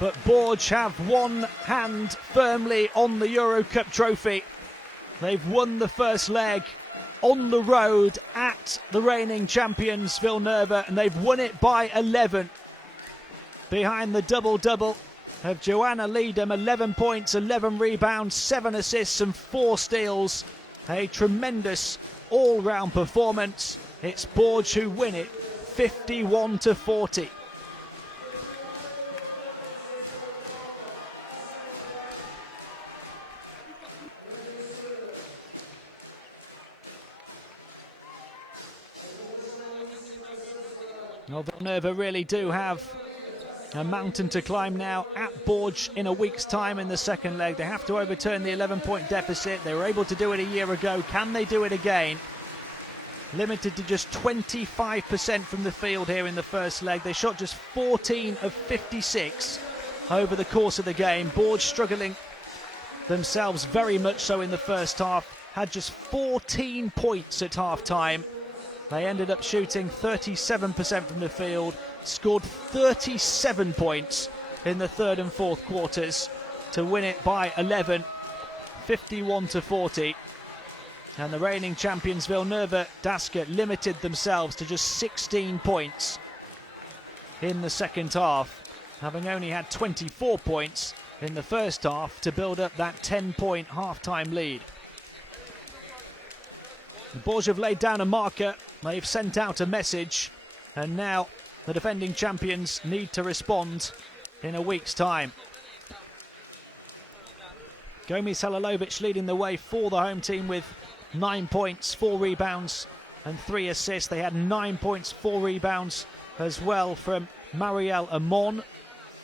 But Bourges have one hand firmly on the EuroCup trophy. They've won the first leg on the road at the reigning champions Villanova, and they've won it by 11. Behind the double-double of Joanna Leedham, 11 points, 11 rebounds, 7 assists and 4 steals. A tremendous all-round performance. It's Bourges who win it 51-40. Well, Villanova really do have a mountain to climb now at Bourges in a week's time in the second leg. They have to overturn the 11-point deficit. They were able to do it a year ago. Can they do it again? Limited to just 25% from the field here in the first leg. They shot just 14 of 56 over the course of the game. Bourges struggling themselves very much so in the first half. Had just 14 points at half-time. They ended up shooting 37% from the field, scored 37 points in the third and fourth quarters to win it by 11, 51-40. And the reigning champions Villanova Basket limited themselves to just 16 points in the second half, having only had 24 points in the first half to build up that 10-point half-time lead. The Bourges have laid down a marker. They've sent out a message, and now the defending champions need to respond in a week's time. Gomis Halilovic leading the way for the home team with 9 points, 4 rebounds and 3 assists. They had 9 points, 4 rebounds as well from Marielle Amon.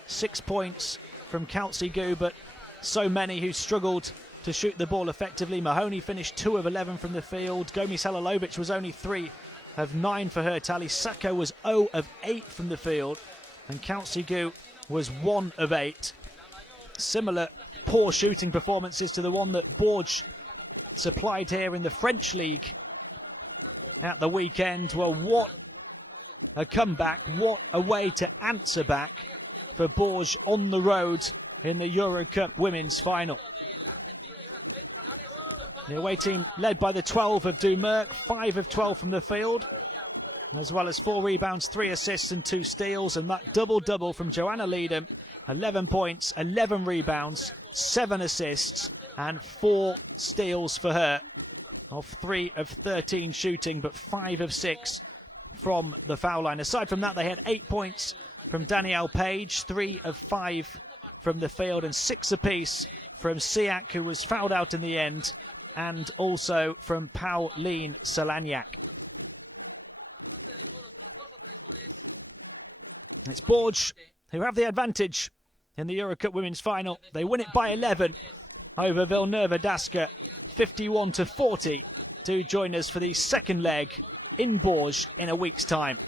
6 points from Kaltzigu, but so many who struggled to shoot the ball effectively. Mahoney finished 2 of 11 from the field. Gomi Salalovic was only 3 of 9 for her tally. Sacco was 0 of 8 from the field, and Kaltzigu was 1 of 8. Similar poor shooting performances to the one that Bourges supplied here in the French League at the weekend. Well, what a comeback, what a way to answer back for Bourges on the road in the EuroCup Women's final. The away team led by the 12 of Dumerc, 5 of 12 from the field, as well as 4 rebounds, 3 assists and 2 steals, and that double-double from Joanna Leedham, 11 points, 11 rebounds, 7 assists and 4 steals for her, of 3 of 13 shooting, but 5 of 6 from the foul line. Aside from that, they had 8 points from Danielle Page, 3 of 5 from the field, and 6 apiece from Siak, who was fouled out in the end, and also from Pauline Solagnac. It's Bourges who have the advantage in the EuroCup Women's final. They win it by 11 over Villeneuve-Dasca, 51-40, to join us for the second leg in Bourges in a week's time.